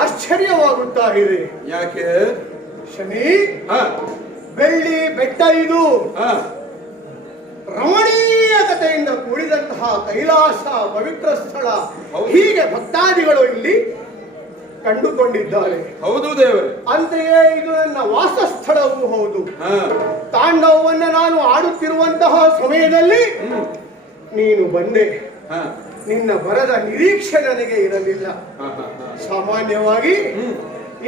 ಆಶ್ಚರ್ಯವಾಗುತ್ತಾ ಇದೆ. ಯಾಕೆ? ಶನಿ, ಬೆಳ್ಳಿ ಬೆಟ್ಟ ಇದು ರಮಣೀಯತೆಯಿಂದ ಕೂಡಿದಂತಹ ಕೈಲಾಸ ಪವಿತ್ರ ಸ್ಥಳ. ಹೀಗೆ ಭಕ್ತಾದಿಗಳು ಇಲ್ಲಿ ಕಂಡುಕೊಂಡಿದ್ದಾರೆ. ಹೌದು ದೇವರೇ. ಅಂತೆಯೇ ಇದು ನನ್ನ ವಾಸಸ್ಥಳವೂ ಹೌದು. ತಾಂಡವವನ್ನು ನಾನು ಆಡುತ್ತಿರುವಂತಹ ಸಮಯದಲ್ಲಿ ನೀನು ಬಂದೆ. ನಿನ್ನ ಬರದ ನಿರೀಕ್ಷೆ ನನಗೆ ಇರಲಿಲ್ಲ. ಸಾಮಾನ್ಯವಾಗಿ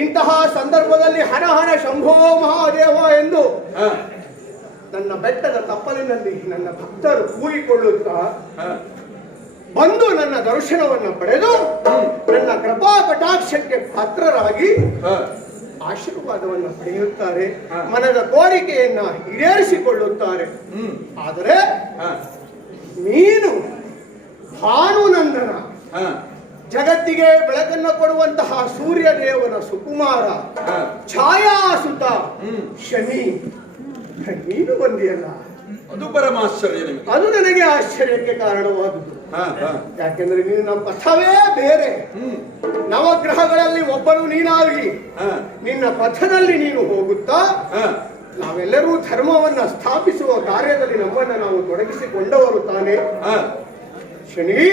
ಇಂತಹ ಸಂದರ್ಭದಲ್ಲಿ ಹಣ ಹಣ ಶಂಭೋ ಮಹಾದೇವ ಎಂದು ನನ್ನ ಬೆಟ್ಟದ ತಪ್ಪಲಿನಲ್ಲಿ ನನ್ನ ಭಕ್ತರು ಕೂಗಿಕೊಳ್ಳುತ್ತಾ ಬಂದು ನನ್ನ ದರ್ಶನವನ್ನು ಪಡೆದು ನನ್ನ ಕೃಪಾ ಕಟಾಕ್ಷಕ್ಕೆ ಪಾತ್ರರಾಗಿ ಆಶೀರ್ವಾದವನ್ನು ಪಡೆಯುತ್ತಾರೆ, ಮನದ ಕೋರಿಕೆಯನ್ನ ಈಡೇರಿಸಿಕೊಳ್ಳುತ್ತಾರೆ. ಆದರೆ ನೀನು ಭಾನುನಂದನ, ಜಗತ್ತಿಗೆ ಬೆಳಕನ್ನು ಕೊಡುವಂತಹ ಸೂರ್ಯ ದೇವನ ಸುಕುಮಾರ, ಛಾಯಾಸುತ ಶನಿ, ನೀನು ಬಂದಿಯಲ್ಲ. ಅದು ಪರಮಾಶ್ಚರ್ಯ. ಅದು ನನಗೆ ಆಶ್ಚರ್ಯಕ್ಕೆ ಕಾರಣವಾದುದು. ಯಾಕೆಂದ್ರೆ ನೀನು ನಮ್ಮ ಪಥವೇ ಬೇರೆ. ನವಗ್ರಹಗಳಲ್ಲಿ ಒಬ್ಬನು ನೀನಾಗಿ ನಿನ್ನ ಪಥದಲ್ಲಿ ನೀನು ಹೋಗುತ್ತಾ ನಾವೆಲ್ಲರೂ ಧರ್ಮವನ್ನ ಸ್ಥಾಪಿಸುವ ಕಾರ್ಯದಲ್ಲಿ ನಮ್ಮನ್ನ ನಾವು ತೊಡಗಿಸಿಕೊಂಡವರು ತಾನೆ ಶನಿ.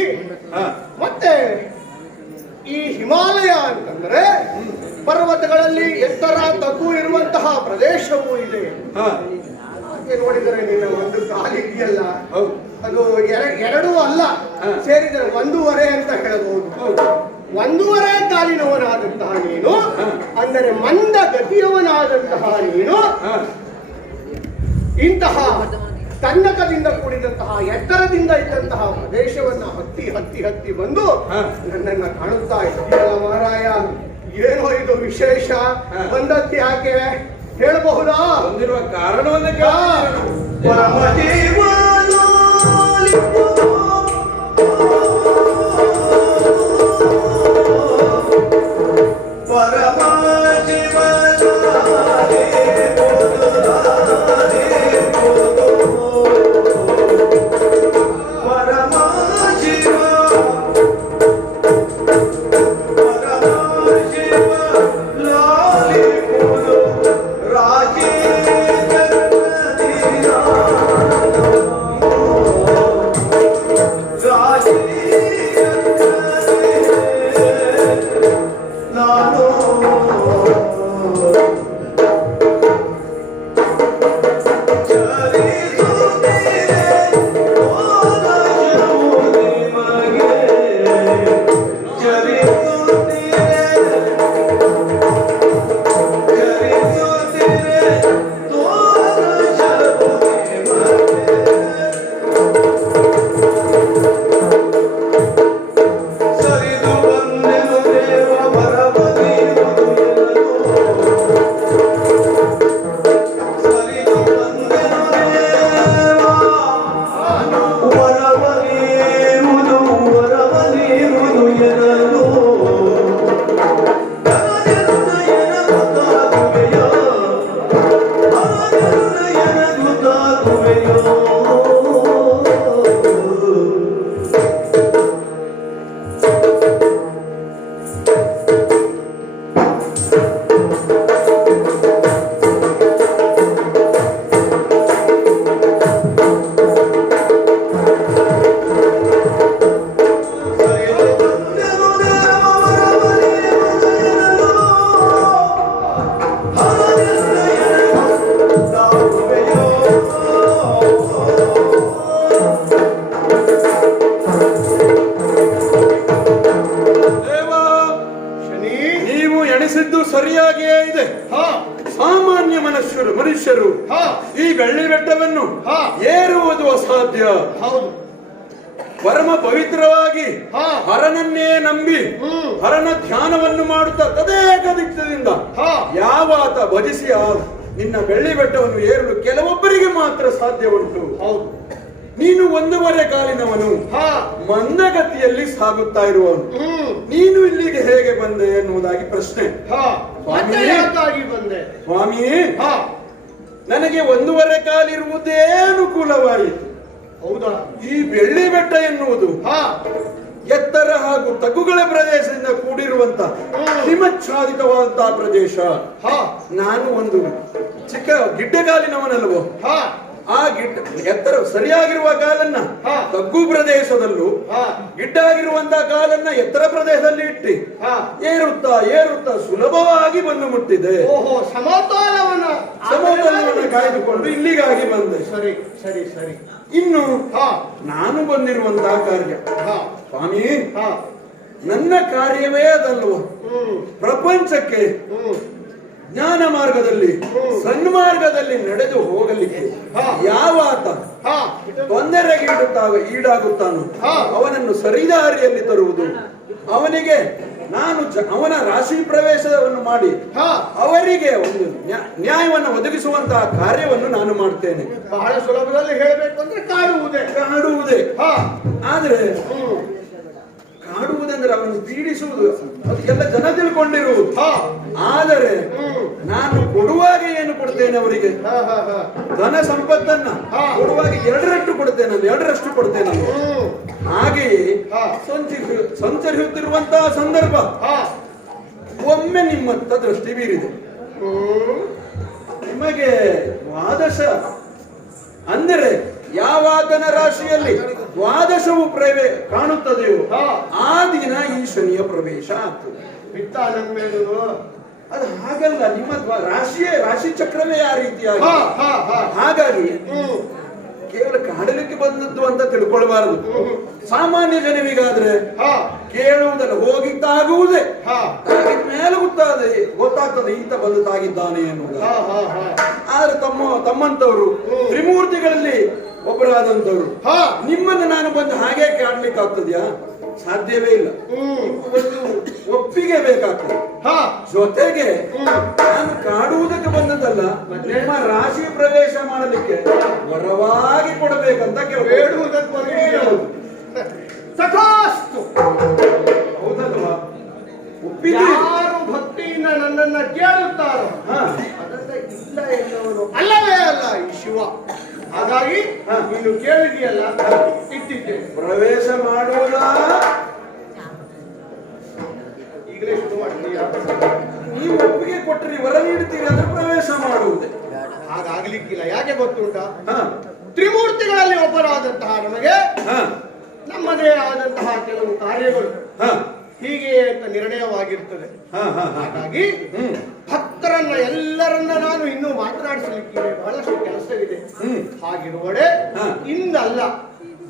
ಮತ್ತೆ ಈ ಹಿಮಾಲಯ ಅಂತಂದ್ರೆ ಪರ್ವತಗಳಲ್ಲಿ ಎತ್ತರ ತಗ್ಗು ಇರುವಂತಹ ಪ್ರದೇಶವೂ ಇದೆ. ನೋಡಿದರೆ ನಿನ್ನ ಒಂದು ಕಾಲಿದೆಯಲ್ಲ, ಅದು ಎರಡೂ ಅಲ್ಲ, ಸೇರಿದರೆ 1.5 ಅಂತ ಹೇಳಬಹುದು. 1.5 ಕಾಲಿನವನಾದಂತಹ ನೀನು, ಅಂದರೆ ಮಂದ ಗತಿಯವನಾದಂತಹ ನೀನು ಇಂತಹ ತನ್ನಕದಿಂದ ಕೂಡಿದಂತಹ ಎತ್ತರದಿಂದ ಇದ್ದಂತಹ ಪ್ರದೇಶವನ್ನ ಹತ್ತಿ ಹತ್ತಿ ಹತ್ತಿ ಬಂದು ನನ್ನನ್ನ ಕಾಣುತ್ತಾ ಇದ್ದೀಯಲ್ಲ ಮಹಾರಾಯ. ಏನೋ ಇದು ವಿಶೇಷ, ಬಂದದ್ದು ಯಾಕೆ ಹೇಳಬಹುದಾ? ಬಂದಿರುವ ಕಾರಣವನ್ನು ಸರಿಯಾಗಿಯೇ ಇದೆ. ಸಾಮಾನ್ಯ ಮನುಷ್ಯರು ಈ ಬೆಳ್ಳಿ ಬೆಟ್ಟವನ್ನು ಏರುವುದು ಅಸಾಧ್ಯ. ಪರಮ ಪವಿತ್ರವಾಗಿ ಹರನನ್ನೇ ನಂಬಿ ಹರನ ಧ್ಯಾನವನ್ನು ಮಾಡುತ್ತಾ ತದೇಕ ದಿಕ್ಕದಿಂದ ಯಾವಾತ ಭಜಿಸಿ ನಿನ್ನ ಬೆಳ್ಳಿ ಬೆಟ್ಟವನ್ನು ಏರಲು ಕೆಲವೊಬ್ಬರಿಗೆ ಮಾತ್ರ ಸಾಧ್ಯ ಉಂಟು. ನೀನು 1.5 ಕಾಲಿನವನು, ಮಂದಗತಿಯಲ್ಲಿ ಸಾಗುತ್ತಾ ಇರುವವನು. ನೀನು ಇಲ್ಲಿಗೆ ಹೇಗೆ ಬಂದೆ ಎನ್ನುವುದಾಗಿ ಪ್ರಶ್ನೆ. ಸ್ವಾಮಿ, ನನಗೆ 1.5 ಕಾಲಿರುವುದೇ ಅನುಕೂಲವಾಯಿತು. ಹೌದಾ? ಈ ಬೆಳ್ಳಿ ಬೆಟ್ಟ ಎನ್ನುವುದು ಎತ್ತರ ಹಾಗೂ ತಗ್ಗುಗಳ ಪ್ರದೇಶದಿಂದ ಕೂಡಿರುವಂತ ಹಿಮಚ್ಛಾದಿತವಾದಂತಹ ಪ್ರದೇಶ. ನಾನು ಒಂದು ಚಿಕ್ಕ ಗಿಡ್ಡಗಾಲಿನವನಲ್ವೋ, ಆ ಎತ್ತರ ಸರಿಯಾಗಿರುವ ಕಾಲನ್ನ ತಗ್ಗು ಪ್ರದೇಶದಲ್ಲೂ ಗಿಡ್ಡಾಗಿರುವಂತಹ ಕಾಲನ್ನ ಎತ್ತರ ಪ್ರದೇಶದಲ್ಲಿ ಇಟ್ಟು ಏರುತ್ತಾ ಏರುತ್ತಾ ಸುಲಭವಾಗಿ ಬಂದು ಮುಟ್ಟಿದೆ. ಸಮತೋಲನವನ್ನು ಕಾಯ್ದುಕೊಂಡು ಇಲ್ಲಿಗಾಗಿ ಬಂದೆ. ಸರಿ ಸರಿ ಸರಿ. ಇನ್ನು ನಾನು ಬಂದಿರುವಂತಹ ಕಾರ್ಯ ಸ್ವಾಮಿ, ನನ್ನ ಕಾರ್ಯವೇ ಅದಲ್ವ ಪ್ರಪಂಚಕ್ಕೆ ಜ್ಞಾನ ಮಾರ್ಗದಲ್ಲಿ ಸನ್ಮಾರ್ಗದಲ್ಲಿ ನಡೆದು ಹೋಗಲಿಕ್ಕೆ ಯಾವಾತ ತೊಂದರೆಗೆ ಈಡಾಗುತ್ತಾನೋ ಅವನನ್ನು ಸರಿದಾರಿಯಲ್ಲಿ ತರುವುದು, ಅವನಿಗೆ ನಾನು ಅವನ ರಾಶಿ ಪ್ರವೇಶವನ್ನು ಮಾಡಿ ಅವರಿಗೆ ಒಂದು ನ್ಯಾಯವನ್ನು ಒದಗಿಸುವಂತಹ ಕಾರ್ಯವನ್ನು ನಾನು ಮಾಡ್ತೇನೆ. ಬಹಳ ಸುಲಭದಲ್ಲಿ ಹೇಳಬೇಕು ಅಂದ್ರೆ ಕಾಡುವುದೇ. ಆದ್ರೆ ಕಾಡುವುದಂದ್ರೆ ಅವನು ಪೀಡಿಸುವುದು ಅದಕ್ಕೆಲ್ಲ ಜನ ತಿಳ್ಕೊಂಡಿರುವುದು. ಆದರೆ ನಾನು ಕೊಡುವಾಗ ಏನು ಕೊಡ್ತೇನೆ ಅವರಿಗೆ, ಧನ ಸಂಪತ್ತನ್ನ ಕೊಡುವಾಗ ಎರಡರಷ್ಟು ಕೊಡ್ತೇನೆ. ಹಾಗೆಯೇ ಸಂಚರಿಸುತ್ತಿರುವಂತಹ ಸಂದರ್ಭ ಒಮ್ಮೆ ನಿಮ್ಮತ್ತ ದೃಷ್ಟಿ ಬೀರಿದೆ. ನಿಮಗೆ ದ್ವಾದಶ ಅಂದರೆ ಯಾವಾತನ ರಾಶಿಯಲ್ಲಿ ದ್ವಾದಶವು ಕಾಣುತ್ತದೆಯೋ ಆ ದಿನ ಈ ಶನಿಯ ಪ್ರವೇಶ ಆಗ್ತದೆ. ಅದು ಹಾಗಲ್ಲ, ನಿಮ್ಮ ರಾಶಿ ಚಕ್ರವೇ ಆ ರೀತಿಯಾಗಿ. ಹಾಗಾಗಿ ಕೇವಲ ಕಾಡಲಿಕ್ಕೆ ಬಂದದ್ದು ಅಂತ ತಿಳ್ಕೊಳ್ಬಾರದು. ಸಾಮಾನ್ಯ ಜನವಿಗಾದ್ರೆ ಕೇಳುವುದಲ್ಲ, ಹೋಗಿದ್ದಾಗುವುದೇ ಮೇಲೆ ಗೊತ್ತಾಗ್ತದೆ ಈತ ಬಂದು ತಾಗಿದ್ದಾನೆ ಎನ್ನುವುದು. ಆದ್ರೆ ತಮ್ಮಂತವರು ತ್ರಿಮೂರ್ತಿಗಳಲ್ಲಿ ಒಬ್ಬರಾದಂತವ್ರು ನಿಮ್ಮನ್ನು ನಾನು ಬಂದು ಹಾಗೆ ಕಾಡ್ಲಿಕ್ಕೆ ಆಗ್ತದ್ಯಾ? ಸಾಧ್ಯವೇ ಇಲ್ಲ. ಒಂದು ಒಪ್ಪಿಗೆ ಬೇಕಾಗ್ತದೆ. ಜೊತೆಗೆ ನಾನು ಕಾಡುವುದಕ್ಕೆ ಬಂದದ್ದಲ್ಲ, ನಿಮ್ಮ ರಾಶಿ ಪ್ರವೇಶ ಮಾಡಲಿಕ್ಕೆ ವರವಾಗಿ ಕೊಡಬೇಕಂತ ಸಕಾಸ್ತು. ಹೌದಲ್ವಾ? ಯಾರು ಭಕ್ತಿಯಿಂದ ನನ್ನನ್ನ ಕೇಳುತ್ತಾರೋ ಅದರಿಂದ ಇಲ್ಲ ಎನ್ನುವನು ಅಲ್ಲವೇ ಅಲ್ಲ ಈ ಶಿವ. ಹಾಗಾಗಿ ನೀನು ಕೇಳಿದೆಯಲ್ಲ, ಇಟ್ಟಿದ್ದೆ. ಪ್ರವೇಶ ಮಾಡುವುದ ಈಗಲೇ ಶುರು ಮಾಡ್ತೀಯಾ? ನೀವು ಒಪ್ಪಿಗೆ ಕೊಟ್ಟರೆ ವರ ನೀಡುತ್ತೀರಿ ಅಂದ್ರೆ ಪ್ರವೇಶ ಮಾಡುವುದೇ. ಹಾಗಾಗ್ಲಿಕ್ಕಿಲ್ಲ. ಯಾಕೆ ಗೊತ್ತುಂಟಾ? ತ್ರಿಮೂರ್ತಿಗಳಲ್ಲಿ ಒಬ್ಬರಾದಂತಹ ನಮಗೆ ನಮ್ಮದೇ ಆದಂತಹ ಕೆಲವು ಕಾರ್ಯಗಳು ಹೀಗೆ ಅಂತ ನಿರ್ಣಯವಾಗಿರ್ತದೆ. ಹಾಗಾಗಿ ಭಕ್ತರನ್ನ ಎಲ್ಲರನ್ನ ನಾನು ಇನ್ನೂ ಮಾತನಾಡಿಸಲಿಕ್ಕೆ ಬಹಳಷ್ಟು ಕೆಲಸವಿದೆ. ಹಾಗಿರುವಡೆ ಇಂದಲ್ಲ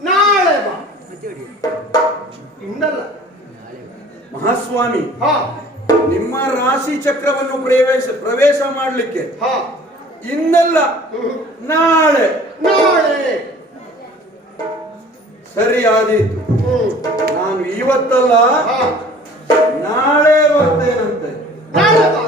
ನಾಳೆ ಬಾ. ಇಂದಲ್ಲ ಮಹಾಸ್ವಾಮಿ, ನಿಮ್ಮ ರಾಶಿ ಚಕ್ರವನ್ನು ಪ್ರವೇಶ ಮಾಡಲಿಕ್ಕೆ ಇಂದಲ್ಲ ನಾಳೆ. ಸರಿಯಾದೀತು. ನಾನು ಇವತ್ತಲ್ಲ ನಾಳೆ ಬರ್ತೇನಂತೆ. ನಾಳೆ ಬಾ.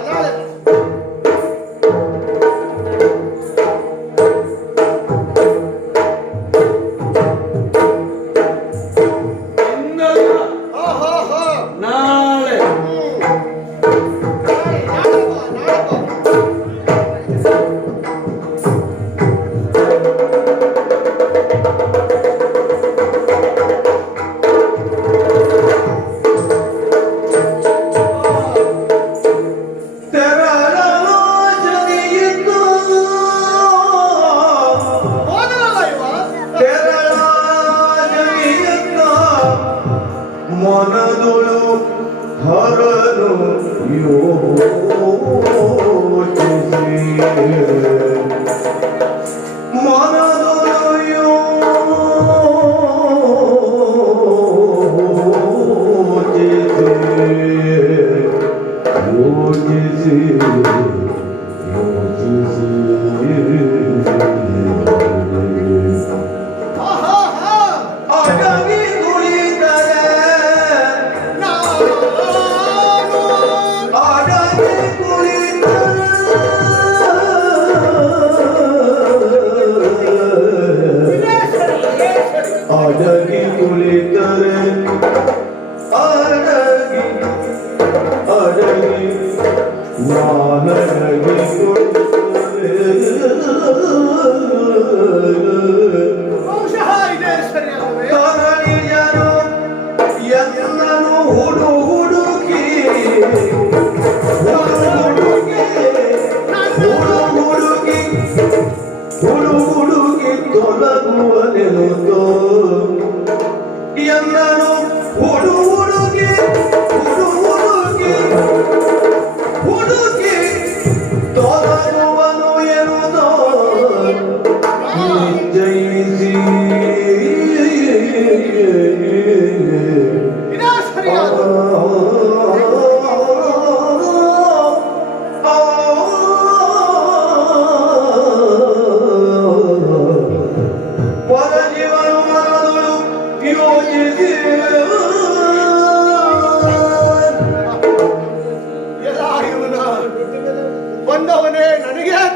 Nana,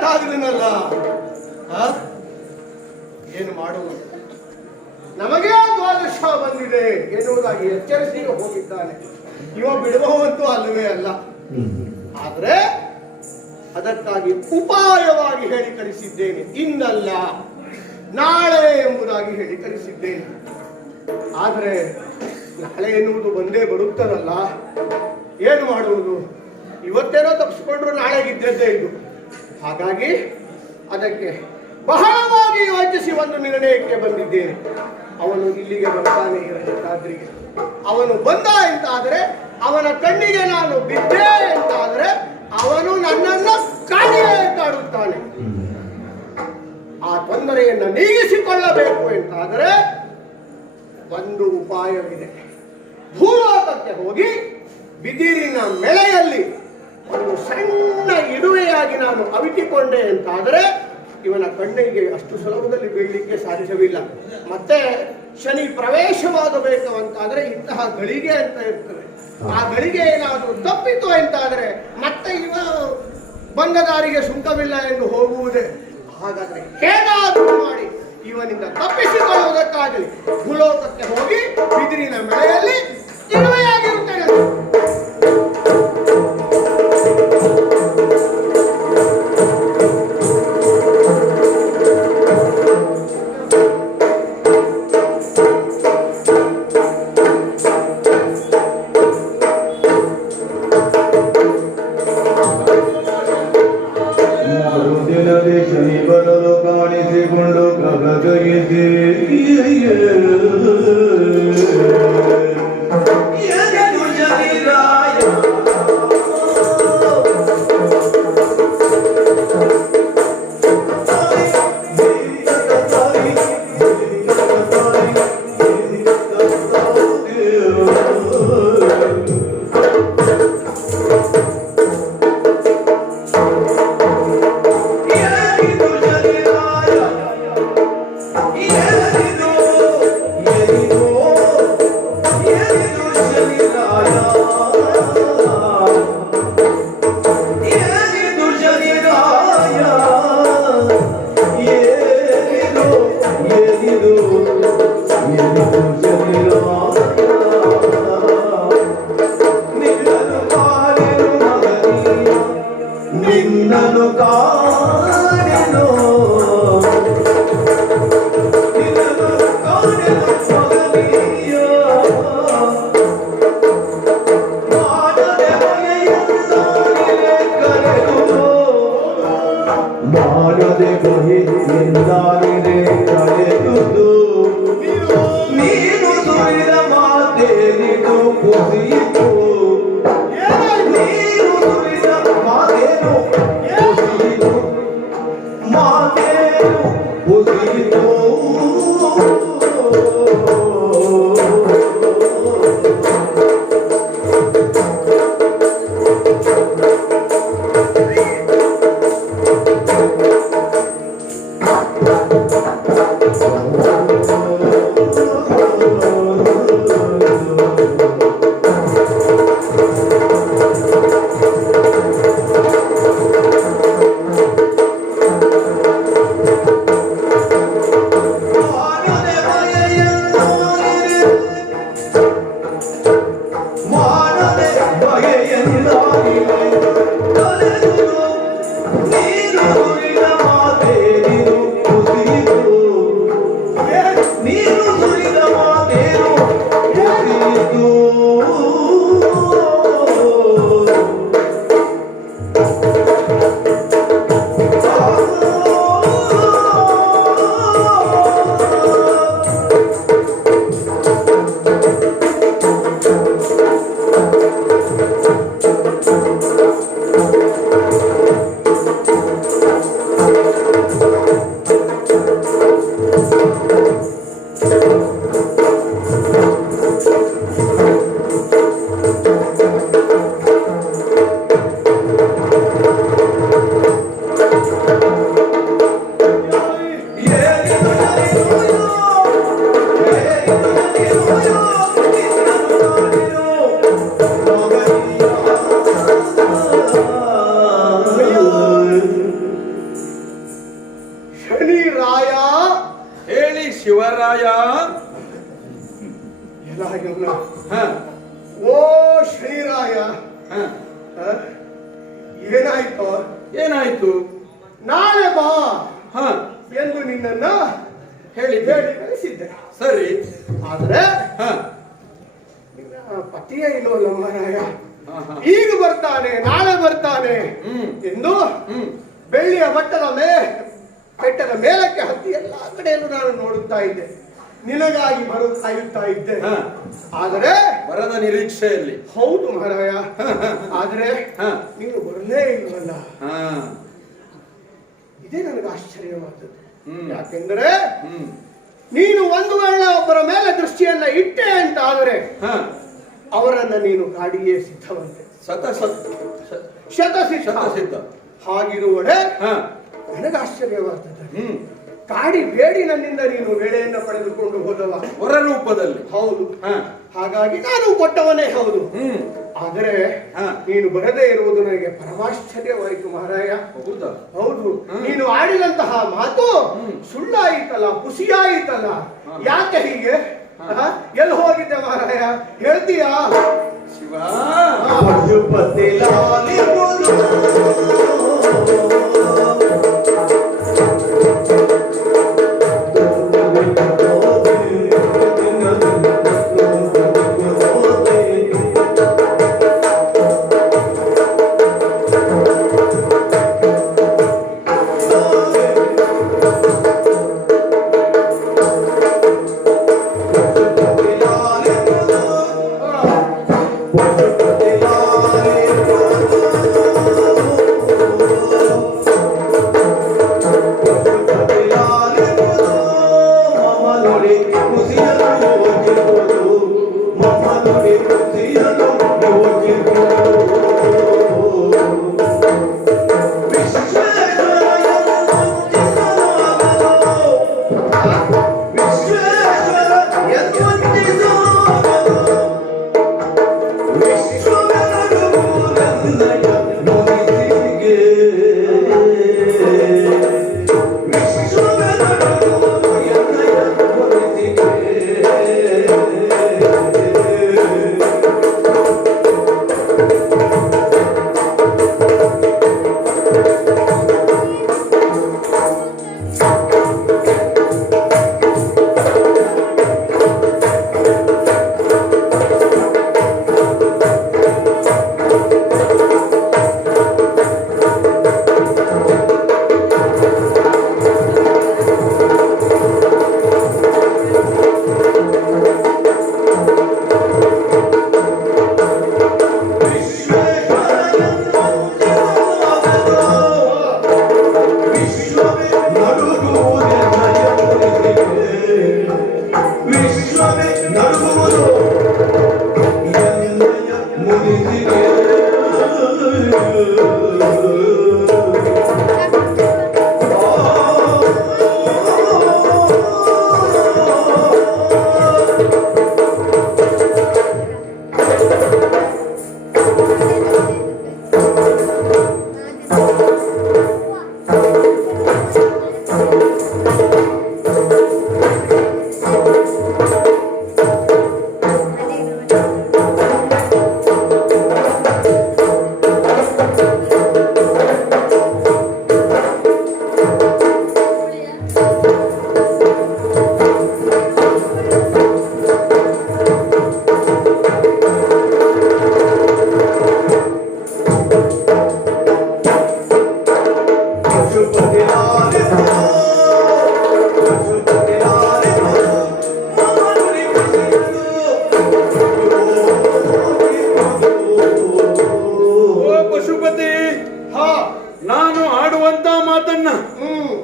ತಾಗಲಿನಲ್ಲ. ಏನು ಮಾಡುವುದು? ನಮಗೆ ದ್ವಾದಶ ಬಂದಿದೆ ಎನ್ನುವುದಾಗಿ ಎಚ್ಚರಿಸಿ ಹೋಗಿದ್ದಾನೆ. ಇವ ಬಿಡುವಂತೂ ಅಲ್ಲವೇ ಅಲ್ಲ. ಆದ್ರೆ ಅದಕ್ಕಾಗಿ ಉಪಾಯವಾಗಿ ಹೇಳಿ ಕಳಿಸಿದ್ದೇನೆ. ಇನ್ನಲ್ಲ ನಾಳೆ ಎಂಬುದಾಗಿ ಹೇಳಿ ಕಳಿಸಿದ್ದೇನೆ. ಆದರೆ ನಾಳೆ ಎನ್ನುವುದು ಬಂದೇ ಬರುತ್ತದಲ್ಲ, ಏನು ಮಾಡುವುದು? ಇವತ್ತೇನೋ ತಪ್ಪಿಸ್ಕೊಂಡ್ರು ನಾಳೆಗಿದ್ದದ್ದೇ ಇದು. ಹಾಗಾಗಿ ಅದಕ್ಕೆ ಬಹಳವಾಗಿ ಯೋಚಿಸಿ ಒಂದು ನಿರ್ಣಯಕ್ಕೆ ಬಂದಿದ್ದೇನೆ. ಅವನು ಇಲ್ಲಿಗೆ ಬರ್ತಾನೆ ಇರಬೇಕಾದ್ರಿಗೆ. ಅವನು ಬಂದ ಎಂತಾದರೆ, ಅವನ ಕಣ್ಣಿಗೆ ನಾನು ಬಿದ್ದೆ ಎಂತಾದರೆ ಅವನು ನನ್ನನ್ನು ಕಾಣಿಯೇ ಕಾಡುತ್ತಾನೆ. ಆ ತೊಂದರೆಯನ್ನು ನೀಗಿಸಿಕೊಳ್ಳಬೇಕು ಎಂತಾದರೆ ಒಂದು ಉಪಾಯವಿದೆ. ಭೂಲೋಕಕ್ಕೆ ಹೋಗಿ ಬಿದಿರಿನ ಮೆಳೆಯಲ್ಲಿ ಒಂದು ಸಣ್ಣ ಇರುವೆಯಾಗಿ ನಾನು ಅವಿತಿಕೊಂಡೆ ಎಂತಾದರೆ ಇವನ ಕಣ್ಣಿಗೆ ಅಷ್ಟು ಸುಲಭದಲ್ಲಿ ಬೀಳಲಿಕ್ಕೆ ಸಾಧ್ಯವಿಲ್ಲ. ಮತ್ತೆ ಶನಿ ಪ್ರವೇಶವಾಗಬೇಕು ಅಂತಾದರೆ ಇಂತಹ ಗಳಿಗೆ ಅಂತ ಇರ್ತದೆ. ಆ ಗಳಿಗೆ ಏನಾದರೂ ತಪ್ಪಿತು ಎಂತಾದರೆ ಮತ್ತೆ ಇವ ಬಂದ ದಾರಿಗೆ ಸುಂಕವಿಲ್ಲ ಎಂದು ಹೋಗುವುದೇ. ಹಾಗಾದ್ರೆ ಹೇಗಾದರೂ ಮಾಡಿ ಇವನಿಂದ ತಪ್ಪಿಸಿಕೊಳ್ಳುವುದಕ್ಕಾಗಲಿ ಭೂಲೋಕಕ್ಕೆ ಹೋಗಿ ಬಿದಿರಿನ ಮೆಳೆಯಲ್ಲಿ ಇರುವೆಯಾಗಿರುತ್ತೇನೆ. ಶನಿ ಬರಲು ಕಾಣಿಸಿಕೊಂಡು ಕಗಗೈದೆ ನಿನ್ನನು ಕಾಣೆನೋ ಮಾಡದೆ ಬಹಿಯಿಂದಾಗಿದೆ ಕಳೆದುದು ನೀನು ಸುರಿದ ಮಾತೇನಿದು ಕುಸಿಯಿತು ನೀನು ಸುರಿದ ಮಾತೇನು ಕುಸಿಯಿತು ಮಾತೇನು ಕುಸಿಯಿತು ಏನಾಯ್ತು? ಏನಾಯ್ತು? ನಾಳೆ ಬಾ ಹ ಎಂದು ನಿನ್ನನ್ನ ಹೇಳಿದ್ದೆ. ಹೇಳಿ ಕಳಿಸಿದ್ದೆ. ಸರಿ. ಆದ್ರೆ ಹ ನಿನ್ನ ಪತಿಯೇ ಇಲ್ವಲ್ಲ ಮಹಾರಾಯ. ಹ, ಹ. ಈಗ ಬರ್ತಾನೆ, ನಾಳೆ ಬರ್ತಾನೆ ಎಂದು ಬೆಳ್ಳಿಯ ಬೆಟ್ಟದ ಮೇಲಕ್ಕೆ ಹತ್ತಿ ಎಲ್ಲಾ ಕಡೆಯಲ್ಲೂ ನಾನು ನೋಡುತ್ತಾ ಇದ್ದೆ. ನಿನಗಾಗಿ ಬರೋದು ಕಾಯುತ್ತಾ ಇದ್ದೆ. ಹ. ಆದರೆ ಬರದ ನಿರೀಕ್ಷೆಯಲ್ಲಿ. ಹೌದು ಮಹಾರಾಯ. ಆದ್ರೆ ಹ. ನೀನು ಬರಲೇ ಇಲ್ವಲ್ಲ. ಹ ಇದೇ ನನಗೆ ಆಶ್ಚರ್ಯವಾದದ್ದು. ಹ್ಮ್. ಯಾಕೆಂದರೆ ಹ್ಮ್ ನೀನು ಒಂದು ವೇಳೆ ಒಬ್ಬರ ಮೇಲೆ ದೃಷ್ಟಿಯನ್ನ ಇಟ್ಟೆ ಅಂತ ಆದರೆ ಹ ಅವರನ್ನ ನೀನು ಕಾಡಿಯೇ ಸಿದ್ಧವಂತೆ. ಶತಸಿದ್ಧ. ಹಾಗಿರುವಡೆ ಹ ನನಗೆ ಆಶ್ಚರ್ಯವಾಗ್ತದೆ. ಹ್ಮ್ ಕಾಡಿ ಬೇಡಿ ನನ್ನಿಂದ ನೀನು ವೇಳೆಯನ್ನ ಪಡೆದುಕೊಂಡು ಹೋದವ ಹೊರ ರೂಪದಲ್ಲಿ. ಹೌದು. ಹ ಹಾಗಾಗಿ ನಾನು ಕೊಟ್ಟವನೇ ಹೌದು. ಹ್ಮ್ ಆದರೆ ಹ. ನೀನು ಬರದೇ ಇರುವುದು ನನಗೆ ಪರಮಾಶ್ಚರ್ಯವಾಯಿತು ಮಹಾರಾಯ. ಹೌದಾ? ಹೌದು. ನೀನು ಆಡಿದಂತಹ ಮಾತು ಸುಳ್ಳಾಯಿತಲ್ಲ, ಪುಸಿಯಾಯಿತಲ್ಲ. ಯಾಕೆ ಹೀಗೆ? ಎಲ್ಲಿ ಹೋಗಿದ್ದೆ ಮಹಾರಾಯ, ಹೇಳ್ತೀಯಾ? ಶಿವ ಪಶುಪತಿ ಲಾಲಿಪುರು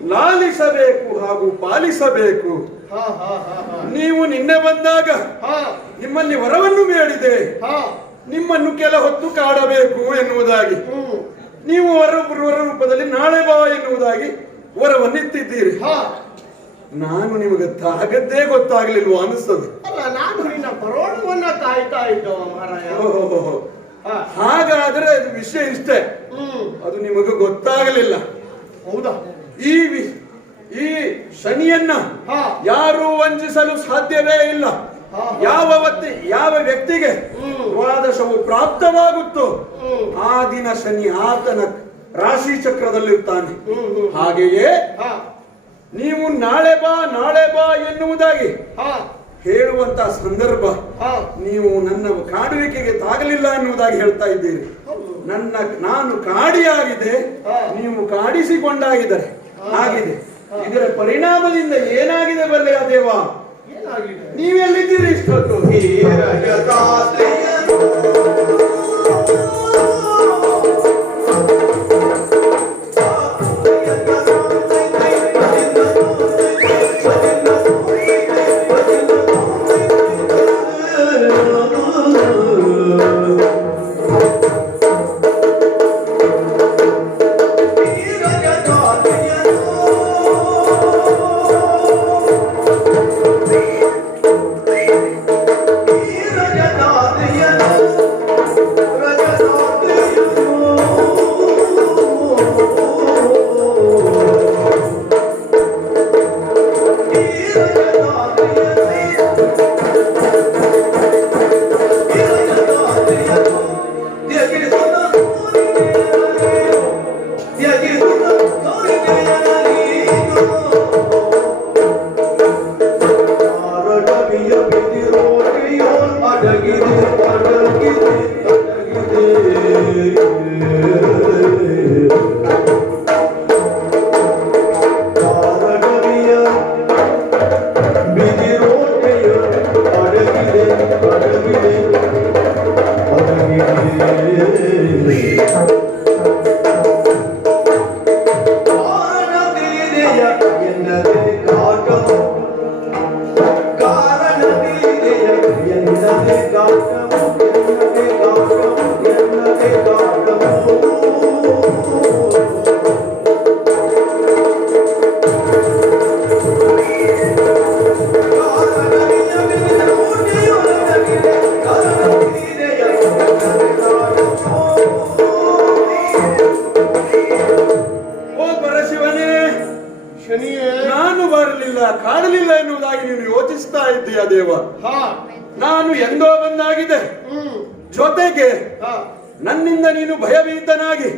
ಲಾಲಿಸಬೇಕು ಹಾಗೂ ಪಾಲಿಸಬೇಕು. ನೀವು ನಿನ್ನೆ ಬಂದಾಗ ನಿಮ್ಮಲ್ಲಿ ವರವನ್ನು ಬೇಡಿದೆ, ನಿಮ್ಮನ್ನು ಕೆಲ ಹೊತ್ತು ಕಾಡಬೇಕು ಎನ್ನುವುದಾಗಿ. ನೀವು ವರ ರೂಪದಲ್ಲಿ ನಾಳೆ ಬಾ ಎನ್ನುವುದಾಗಿ ವರವನ್ನಿತ್ತಿದ್ದೀರಿ. ನಾನು ನಿಮಗೆ ತಾಗದ್ದೇ ಗೊತ್ತಾಗ್ಲಿಲ್ವ ಅನಿಸ್ತದೆ. ಅಲ್ಲ, ನಾನು ನಿನ್ನ ಪರೋಣವನ್ನ ಕಾಯ್ತಾ ಇದ್ದವ ಮಹಾರಾಯ. ಹಾಗಾದ್ರೆ ಅದು ವಿಷಯ ಇಷ್ಟೇ, ಅದು ನಿಮಗೆ ಗೊತ್ತಾಗಲಿಲ್ಲ. ಹೌದಾ? ಈ ಶನಿಯನ್ನ ಯಾರು ವಂಚಿಸಲು ಸಾಧ್ಯವೇ ಇಲ್ಲ. ಯಾವ ವ್ಯಕ್ತಿಗೆ ದ್ವಾದಶವು ಪ್ರಾಪ್ತವಾಗುತ್ತೋ ಆ ದಿನ ಶನಿ ಆತನ ರಾಶಿ ಚಕ್ರದಲ್ಲಿರ್ತಾನೆ. ಹಾಗೆಯೇ ನೀವು ನಾಳೆ ಬಾ ಎನ್ನುವುದಾಗಿ ಹೇಳುವಂತ ಸಂದರ್ಭ ನೀವು ನನ್ನ ಕಾಡುವಿಕೆಗೆ ತಾಗಲಿಲ್ಲ ಎನ್ನುವುದಾಗಿ ಹೇಳ್ತಾ ಇದ್ದೀರಿ. ನಾನು ಕಾಡಿಯಾಗಿದೆ, ನೀವು ಕಾಡಿಸಿಕೊಂಡಾಗಿದ್ದಾರೆ ಆಗಿದೆ. ಇದರ ಪರಿಣಾಮದಿಂದ ಏನಾಗಿದೆ ಬಲ್ಲೆಯ ದೇವ? ನೀವೆಲ್ಲಿದ್ದೀರಿ ಇಷ್ಟೊತ್ತು? ಕಾಡಲಿಲ್ಲ ಎನ್ನುವುದಾಗಿ ನೀನು ಯೋಚಿಸ್ತಾ ಇದ್ದೀಯ ದೇವ. ನಾನು ಎಂದೋ ಬಂದಾಗಿದೆ, ಜೊತೆಗೆ ನನ್ನಿಂದ ನೀನು ಭಯಭೀತನಾಗಿ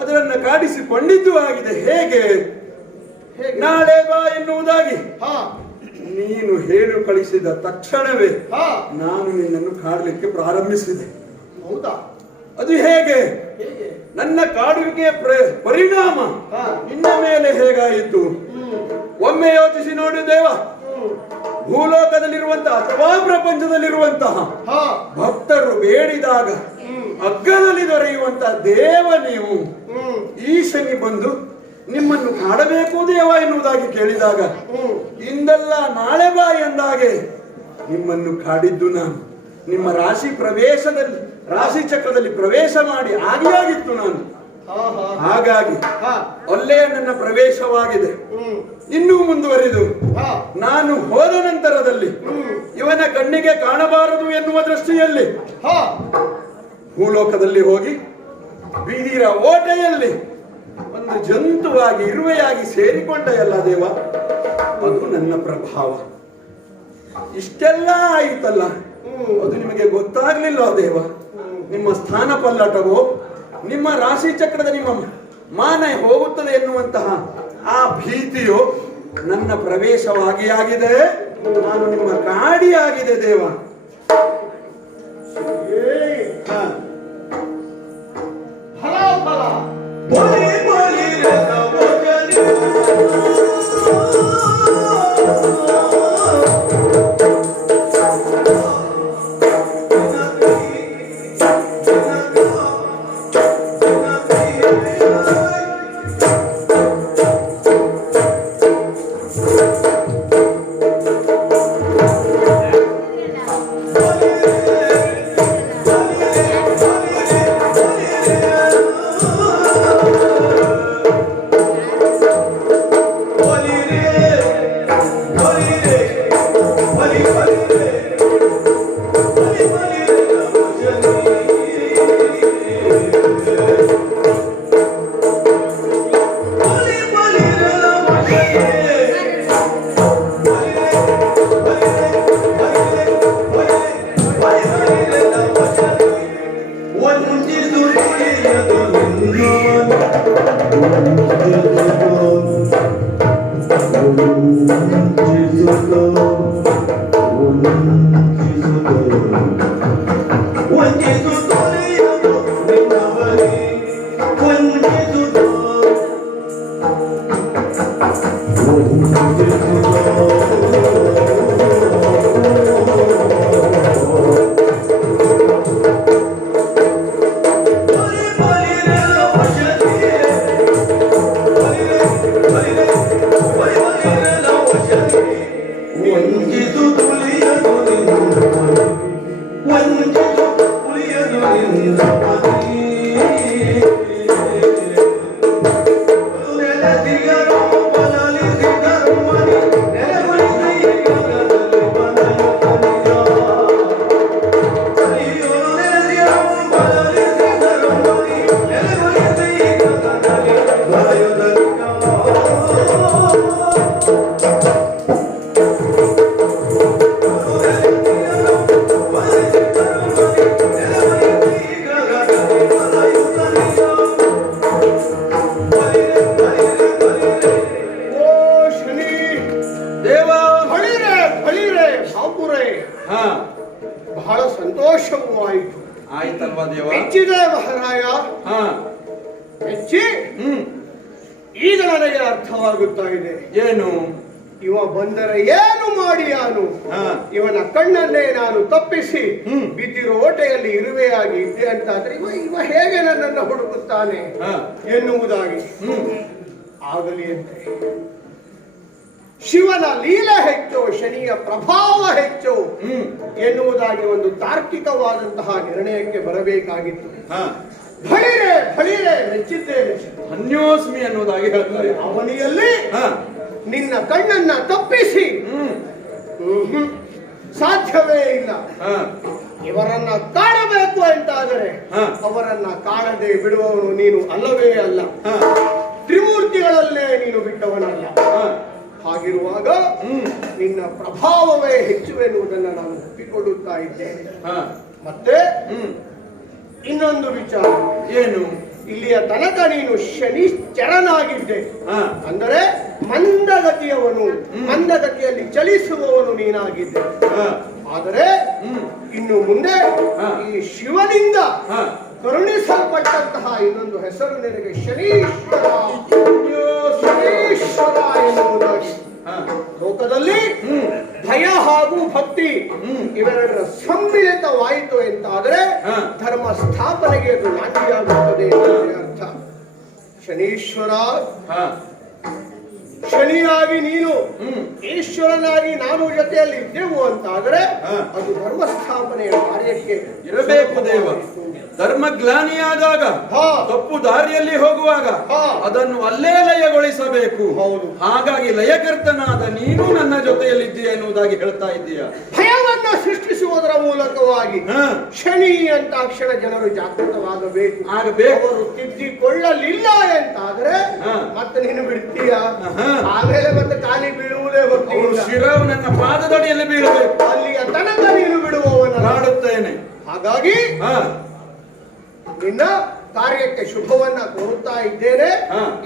ಅದರನ್ನ ಕಾಡಿಸಿಕೊಂಡಿದ್ದು ಆಗಿದೆ. ಹೇಗೆ ನಾಳೆ ಬಾ ಎನ್ನುವುದಾಗಿ ನೀನು ಹೇಳು ಕಳಿಸಿದ ತಕ್ಷಣವೇ ನಾನು ನಿನ್ನನ್ನು ಕಾಡಲಿಕ್ಕೆ ಪ್ರಾರಂಭಿಸಿದೆ. ಹೌದಾ? ಅದು ಹೇಗೆ? ನನ್ನ ಕಾಡುವಿಕೆಯ ಪರಿಣಾಮ ನಿನ್ನ ಮೇಲೆ ಹೇಗಾಯಿತು? ಒಮ್ಮೆ ಯೋಚಿಸಿ ನೋಡು ದೇವ. ಭೂಲೋಕದಲ್ಲಿರುವಂತಹ ಅಥವಾ ಪ್ರಪಂಚದಲ್ಲಿರುವಂತಹ ಭಕ್ತರು ಬೇಡಿದಾಗ ಅಗ್ಗದಲ್ಲಿ ದೊರೆಯುವಂತಹ ದೇವ ನೀವು. ಈ ಶನಿ ಬಂದು ನಿಮ್ಮನ್ನು ಕಾಡಬೇಕು ದೇವ ಎನ್ನುವುದಾಗಿ ಕೇಳಿದಾಗ ಇಂದೆಲ್ಲ ನಾಳೆ ಬಾ ಎಂದಾಗೆ ನಿಮ್ಮನ್ನು ಕಾಡಿದ್ದು ನಾನು. ನಿಮ್ಮ ರಾಶಿ ಚಕ್ರದಲ್ಲಿ ಪ್ರವೇಶ ಮಾಡಿ ಆಗಿಯಾಗಿತ್ತು ನಾನು. ಹಾಗಾಗಿ ಅಲ್ಲೇ ನನ್ನ ಪ್ರವೇಶವಾಗಿದೆ. ಇನ್ನೂ ಮುಂದುವರಿದು ನಾನು ಹೋದ ನಂತರದಲ್ಲಿ ಇವನ ಕಣ್ಣಿಗೆ ಕಾಣಬಾರದು ಎನ್ನುವ ದೃಷ್ಟಿಯಲ್ಲಿ ಭೂಲೋಕದಲ್ಲಿ ಹೋಗಿ ಬೀದಿರ ಓಟೆಯಲ್ಲಿ ಒಂದು ಜಂತುವಾಗಿ ಇರುವೆಯಾಗಿ ಸೇರಿಕೊಂಡ ಎಲ್ಲ ದೇವ. ಅದು ನನ್ನ ಪ್ರಭಾವ. ಇಷ್ಟೆಲ್ಲ ಆಯಿತಲ್ಲ, ಅದು ನಿಮಗೆ ಗೊತ್ತಾಗ್ಲಿಲ್ಲ ದೇವ. ನಿಮ್ಮ ಸ್ಥಾನ ಪಲ್ಲಟವೋ ನಿಮ್ಮ ರಾಶಿ ಚಕ್ರದ ನಿಮ್ಮ ಮಾನ ಹೋಗುತ್ತದೆ ಎನ್ನುವಂತಹ ಆ ಭೀತಿಯು ನನ್ನ ಪ್ರವೇಶವಾಗಿ ಆಗಿದೆ. ನಾನು ನಿಮ್ಮ ಕಾಡಿಯಾಗಿದೆ ದೇವ. ಬಹಳ ಸಂತೋಷವೂ ಆಯಿತು. ಆಯ್ತಲ್ವಾ ದೇವ? ಮೆಚ್ಚಿದೆ ಮಹಾರಾಯ. ಮೆಚ್ಚಿ ಈಗ ನನಗೆ ಅರ್ಥವಾಗುತ್ತಾ ಇದೆ. ಏನು? ಇವ ಬಂದರೆ ಏನು ಮಾಡಿಯಾನು? ಇವನ ಕಣ್ಣನ್ನೇ ನಾನು ತಪ್ಪಿಸಿ ಬಿದ್ದಿರೋ ಓಟೆಯಲ್ಲಿ ಇರುವೆಯಾಗಿ ಇದ್ದೆ ಅಂತಾದ್ರೆ ಇವ ಹೇಗೆ ನನ್ನನ್ನು ಹುಡುಕುತ್ತಾನೆ ಎನ್ನುವುದಾಗಿ ಆಗಲಿ ಅಂತೆ. ಶಿವನ ಲೀಲೆ ಹೆಚ್ಚು, ಶನಿಯ ಪ್ರಭಾವ ಹೆಚ್ಚು ಎನ್ನುವುದಾಗಿ ಒಂದು ತಾರ್ಕಿಕವಾದಂತಹ ನಿರ್ಣಯಕ್ಕೆ ಬರಬೇಕಾಗಿತ್ತು. ಬಳಿರೆ ಬಳಿರೆ ಮೆಚ್ಚಿದ್ದೇನೆ, ಧನ್ಯೋಸ್ಮಿ ಅನ್ನೋದಾಗಿ ಹೇಳ್ತಾರೆ. ಅವನಿಯಲ್ಲಿ ನಿನ್ನ ಕಣ್ಣನ್ನ ತಪ್ಪಿಸಿ ಸಾಧ್ಯವೇ ಇಲ್ಲ. ಇವರನ್ನ ಕಾಣಬೇಕು ಅಂತಾದರೆ ಅವರನ್ನ ಕಾಣದೆ ಬಿಡುವವನು ನೀನು ಅಲ್ಲವೇ ಅಲ್ಲ. ತ್ರಿಮೂರ್ತಿಗಳಲ್ಲೇ ನೀನು ಬಿಟ್ಟವನಲ್ಲ. ಹಾಗಿರುವಾಗ ನಿನ್ನ ಪ್ರಭಾವವೇ ಹೆಚ್ಚು ಎನ್ನುವುದನ್ನು ನಾನು ಒಪ್ಪಿಕೊಳ್ಳುತ್ತಾ ಇದ್ದೇನೆ. ಮತ್ತೆ ಇನ್ನೊಂದು ವಿಚಾರ ಏನು? ಇಲ್ಲಿಯ ತನಕ ನೀನು ಶನಿಶ್ಚರನಾಗಿದ್ದೆ, ಅಂದರೆ ಮಂದಗತಿಯವನು, ಮಂದಗತಿಯಲ್ಲಿ ಚಲಿಸುವವನು ನೀನಾಗಿದ್ದೆ. ಆದರೆ ಇನ್ನು ಮುಂದೆ ಈ ಶಿವನಿಂದ ಕರುಣಿಸಲ್ಪಟ್ಟಂತಹ ಇನ್ನೊಂದು ಹೆಸರು ನಿನಗೆ ಶನೀಶ್ವರ. ಶನೀಶ್ವರ ಎನ್ನುವುದಾಗಿ ಲೋಕದಲ್ಲಿ ಭಯ ಹಾಗೂ ಭಕ್ತಿ ಇವೆರಡರ ಸಮ್ಮಿಳಿತವಾಯಿತು ಎಂತಾದರೆ ಧರ್ಮ ಸ್ಥಾಪನೆಗೆ ಅದು ನಾಂದಿಯಾಗುತ್ತದೆ ಎಂಬುದೇ ಅರ್ಥ. ಶನೀಶ್ವರ, ಶನಿಯಾಗಿ ನೀನು, ಈಶ್ವರನಾಗಿ ನಾನು ಜೊತೆಯಲ್ಲಿ ಇದ್ದೆವು ಅಂತಾದರೆ ಅದು ಧರ್ಮ ಸ್ಥಾಪನೆಯ ಕಾರ್ಯಕ್ಕೆ ಇರಬೇಕು. ದೇವ ಧರ್ಮಗ್ಲಾನಿಯಾದಾಗ, ತಪ್ಪು ದಾರಿಯಲ್ಲಿ ಹೋಗುವಾಗ ಅದನ್ನು ಅಲ್ಲೇ ಲಯಗೊಳಿಸಬೇಕು. ಹಾಗಾಗಿ ಲಯಕರ್ತನಾದ ನೀನು ನನ್ನ ಜೊತೆಯಲ್ಲಿದ್ದೀಯ ಎನ್ನುವುದಾಗಿ ಹೇಳ್ತಾ ಇದ್ದೀಯ. ಭಯವನ್ನ ಸೃಷ್ಟಿಸುವುದರ ಮೂಲಕವಾಗಿ ಶನಿ ಅಂತ ಕ್ಷಣ ಜನರು ಜಾಗೃತವಾಗಬೇಕು. ಅವರು ತಿದ್ದಿಕೊಳ್ಳಲಿಲ್ಲ ಎಂತಾದ್ರೆ ಮತ್ತೆ ನೀನು ಬಿಡ್ತೀಯ. ಆಮೇಲೆ ಮತ್ತೆ ಖಾಲಿ ಬೀಳುವುದೇ ಗೊತ್ತಿಲ್ಲ. ಶಿರವು ನನ್ನ ಪಾದದಡಿಯಲ್ಲಿ ಬೀಳಬೇಕು. ಅಲ್ಲಿಯ ತನಕ ನೀನು ಬಿಡುವವನ ಮಾಡುತ್ತೇನೆ. ಹಾಗಾಗಿ ನಿನ್ನ ಕಾರ್ಯಕ್ಕೆ ಶುಭವನ್ನ ಕೋರುತ್ತಾ ಇದ್ದೇನೆ.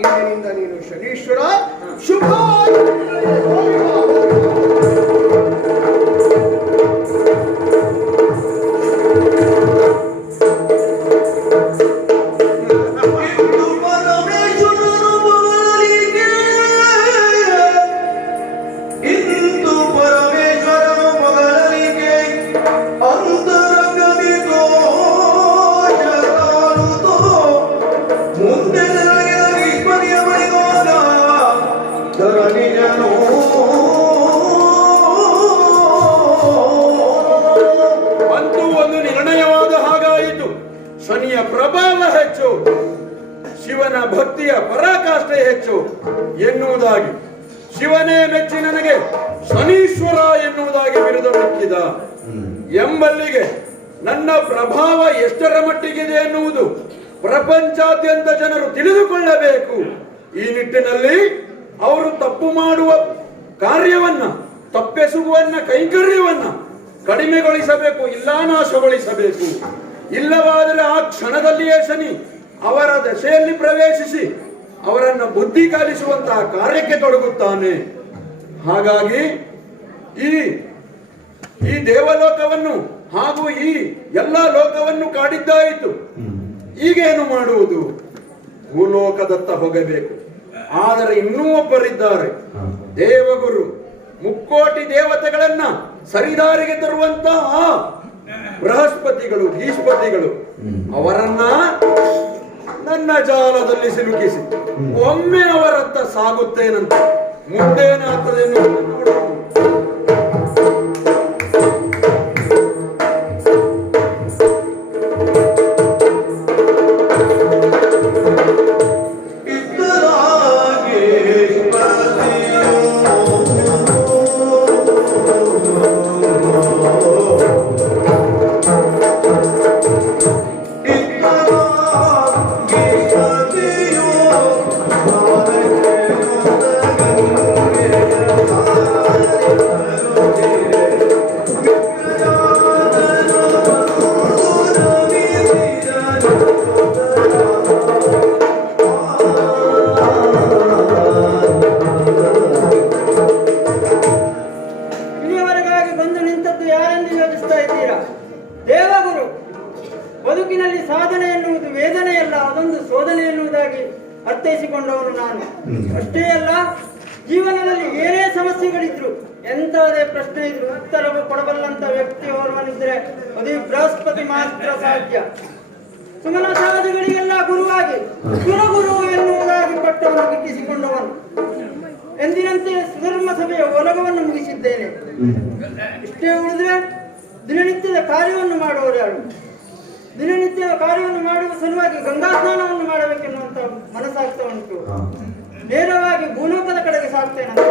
ಇಂದಿನಿಂದ ನೀನು ಶನೀಶ್ವರ. ಶುಭ. ಅಂತೂ ಒಂದು ನಿರ್ಣಯವಾದ ಹಾಗಾಯಿತು. ಶನಿಯ ಪ್ರಭಾವ ಹೆಚ್ಚು, ಶಿವನ ಭಕ್ತಿಯ ಪರಾಕಾಷ್ಠೆ ಹೆಚ್ಚು ಎನ್ನುವುದಾಗಿ ಶಿವನೇ ಮೆಚ್ಚಿ ನನಗೆ ಶನೀಶ್ವರ ಎನ್ನುವುದಾಗಿ ಬಿರುದಕ್ಕಿದ ಎಂಬಲ್ಲಿಗೆ ನನ್ನ ಪ್ರಭಾವ ಎಷ್ಟರ ಮಟ್ಟಿಗಿದೆ ಎನ್ನುವುದು ಪ್ರಪಂಚಾದ್ಯಂತ ಜನರು ತಿಳಿದುಕೊಳ್ಳಬೇಕು. ಈ ನಿಟ್ಟಿನಲ್ಲಿ ಅವರು ತಪ್ಪು ಮಾಡುವ ಕಾರ್ಯವನ್ನ, ತಪ್ಪೆಸುಗುವನ್ನ, ಕೈಂಕರ್ಯವನ್ನ ಕಡಿಮೆಗೊಳಿಸಬೇಕು, ಇಲ್ಲ ನಾಶಗೊಳಿಸಬೇಕು. ಇಲ್ಲವಾದರೆ ಆ ಕ್ಷಣದಲ್ಲಿಯೇ ಶನಿ ಅವರ ದಶೆಯಲ್ಲಿ ಪ್ರವೇಶಿಸಿ ಅವರನ್ನು ಬುದ್ಧಿ ಕಲಿಸುವಂತಹ ಕಾರ್ಯಕ್ಕೆ ತೊಡಗುತ್ತಾನೆ. ಹಾಗಾಗಿ ಈ ದೇವಲೋಕವನ್ನು ಹಾಗೂ ಈ ಎಲ್ಲ ಲೋಕವನ್ನು ಕಾಡಿದ್ದಾಯಿತು. ಈಗೇನು ಮಾಡುವುದು? ಭೂಲೋಕದತ್ತ ಹೋಗಬೇಕು. ಆದರೆ ಇನ್ನೂ ಒಬ್ಬರಿದ್ದಾರೆ, ದೇವಗುರು, ಮುಕ್ಕೋಟಿ ದೇವತೆಗಳನ್ನ ಸರಿದಾರಿಗೆ ತರುವಂತಹ ಬೃಹಸ್ಪತಿಗಳು, ಈಶ್ಪತಿಗಳು. ಅವರನ್ನ ನನ್ನ ಜಾಲದಲ್ಲಿ ಸಿಲುಕಿಸಿ ಒಮ್ಮೆ ಅವರತ್ತ ಸಾಗುತ್ತೇನಂತ. ಮುಂದೇನಾಗ್ತದೆ ನೋಡೋಣ. ಬದುಕಿನಲ್ಲಿ ಸಾಧನೆ ಎನ್ನುವುದು ವೇದನೆಯಲ್ಲ, ಅದೊಂದು ಶೋಧನೆ ಎನ್ನುವುದಾಗಿ ಅರ್ಥೈಸಿಕೊಂಡವನು ನಾನು. ಅಷ್ಟೇ ಅಲ್ಲ, ಜೀವನದಲ್ಲಿ ಏನೇ ಸಮಸ್ಯೆಗಳಿದ್ರು, ಎಂತದೇ ಪ್ರಶ್ನೆ ಇದ್ರು ಉತ್ತರ ಕೊಡಬಲ್ಲಂತ ವ್ಯಕ್ತಿ ಓರ್ವನಿದ್ರೆ ಅದು ಬೃಹಸ್ಪತಿ ಮಾತ್ರ ಸಾಧ್ಯ. ಸುಮನ ಸಹಜಗಳಿಗೆಲ್ಲ ಗುರುವಾಗಿ ಸುರಗುರು ಎನ್ನುವುದಾಗಿ ಪಟ್ಟವನ್ನು ಗಿಟ್ಟಿಸಿಕೊಂಡವನು. ಎಂದಿನಂತೆ ಸುಧರ್ಮ ಸಭೆಯ ಒಲಗವನ್ನು ಮುಗಿಸಿದ್ದೇನೆ. ಇಷ್ಟೇ ಉಳಿದ್ರೆ ದಿನನಿತ್ಯದ ಕಾರ್ಯವನ್ನು ಮಾಡುವವರು ಯಾರು? ದಿನನಿತ್ಯ ಕಾರ್ಯವನ್ನು ಮಾಡುವ ಸಲುವಾಗಿ ಗಂಗಾ ಸ್ನಾನವನ್ನು ಮಾಡಬೇಕೆನ್ನುವಂತ ಮನಸ್ಸಾಗ್ತಾ ಉಂಟು. ನೇರವಾಗಿ ಭೂಲೋಕದ ಕಡೆಗೆ ಸಾಗ್ತೇನಂತೆ.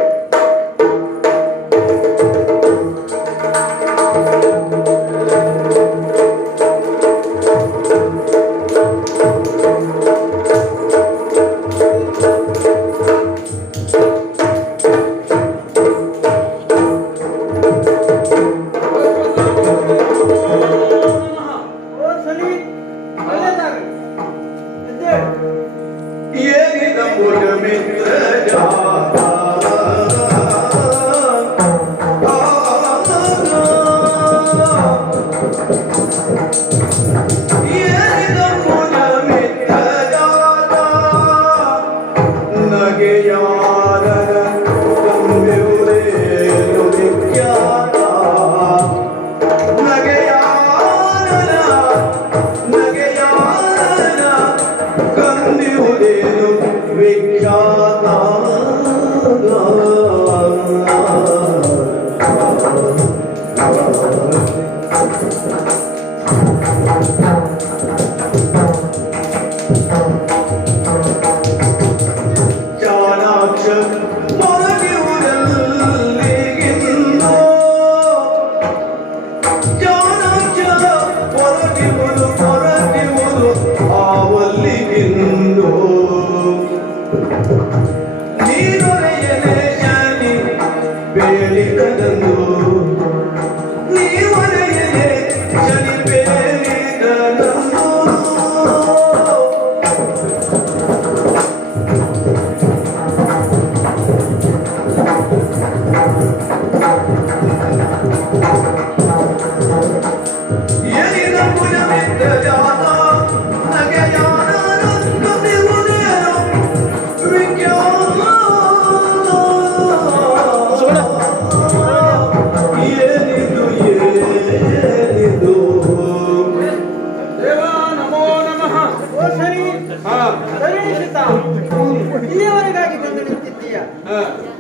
ಇಲ್ಲಿಯವರೆಗಾಗಿ ಬಂದು ನಿಂತಿದ್ದೀಯ.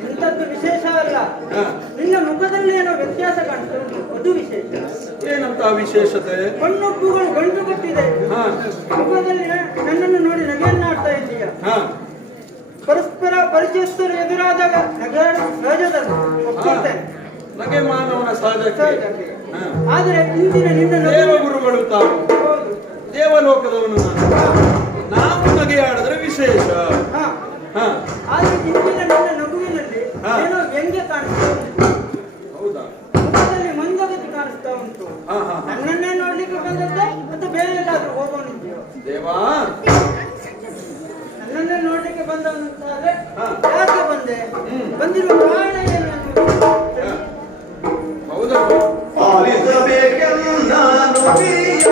ಇಂಥದ್ದು ವಿಶೇಷ ಅಲ್ಲ, ನಿನ್ನ ಮುಖದಲ್ಲಿ ಏನೋ ವ್ಯತ್ಯಾಸ ಕಾಣ್ತಾ ಉಂಟು, ಅದು ವಿಶೇಷ. ಏನಂತ ವಿಶೇಷತೆ? ಕಣ್ಣೊಬ್ಬುಗಳು ಗಂಟು ಕಟ್ಟಿದೆ. ಮುಖದಲ್ಲಿ ನನ್ನನ್ನು ನೋಡಿ ನಗೆಯನ್ನಾಡ್ತಾ ಇದ್ದೀಯ. ಪರಸ್ಪರ ಪರಿಚಯಸ್ಥರು ಎದುರಾದಾಗ ಸಹಜದಲ್ಲಿ ಒಪ್ಕೊಳ್ತೇನೆ, ನಗೆ ಮಾನವನ ಸಹಜಕ್ಕೆ. ಆದರೆ ಇಂದಿನ ನಿನ್ನ ದೇವಗುರುಗಳು ತಾವು, ದೇವಲೋಕದವನು ನಾವು ನಗೆಯಾಡಿದ್ರೆ ವಿಶೇಷ. ಆದ್ರೆ ಇಂದಿನ ನಿನ್ನ ನಗುವಿನಲ್ಲಿ ಏನೋ ವ್ಯಂಗ್ಯ ಕಾಣಿಸ್ತಾ ಉಂಟು. ಹೌದಾ? ಮುಖದಲ್ಲಿ ಮಂದಗತಿ ಕಾಣಿಸ್ತಾ ಉಂಟು. ನನ್ನನ್ನೇ ನೋಡ್ಲಿಕ್ಕೆ ಬಂದದ್ದೇ ಮತ್ತು ಬೇರೆ ಎಲ್ಲಾದ್ರೂ ಹೋಗೋನಿದ್ಯೋ? ದೇವಾ, ಬಂದವನಂತಾದ್ರೆ ಹಾ. ಯಾಕೆ ಬಂದೆ? ಬಂದಿರುವ ಕಾರಣ ಏನು ಎನ್ನುವುದು? ಹೌದಾ? ಆಲಿಸಬೇಕೆಲ್ಲ ನುಡಿಯ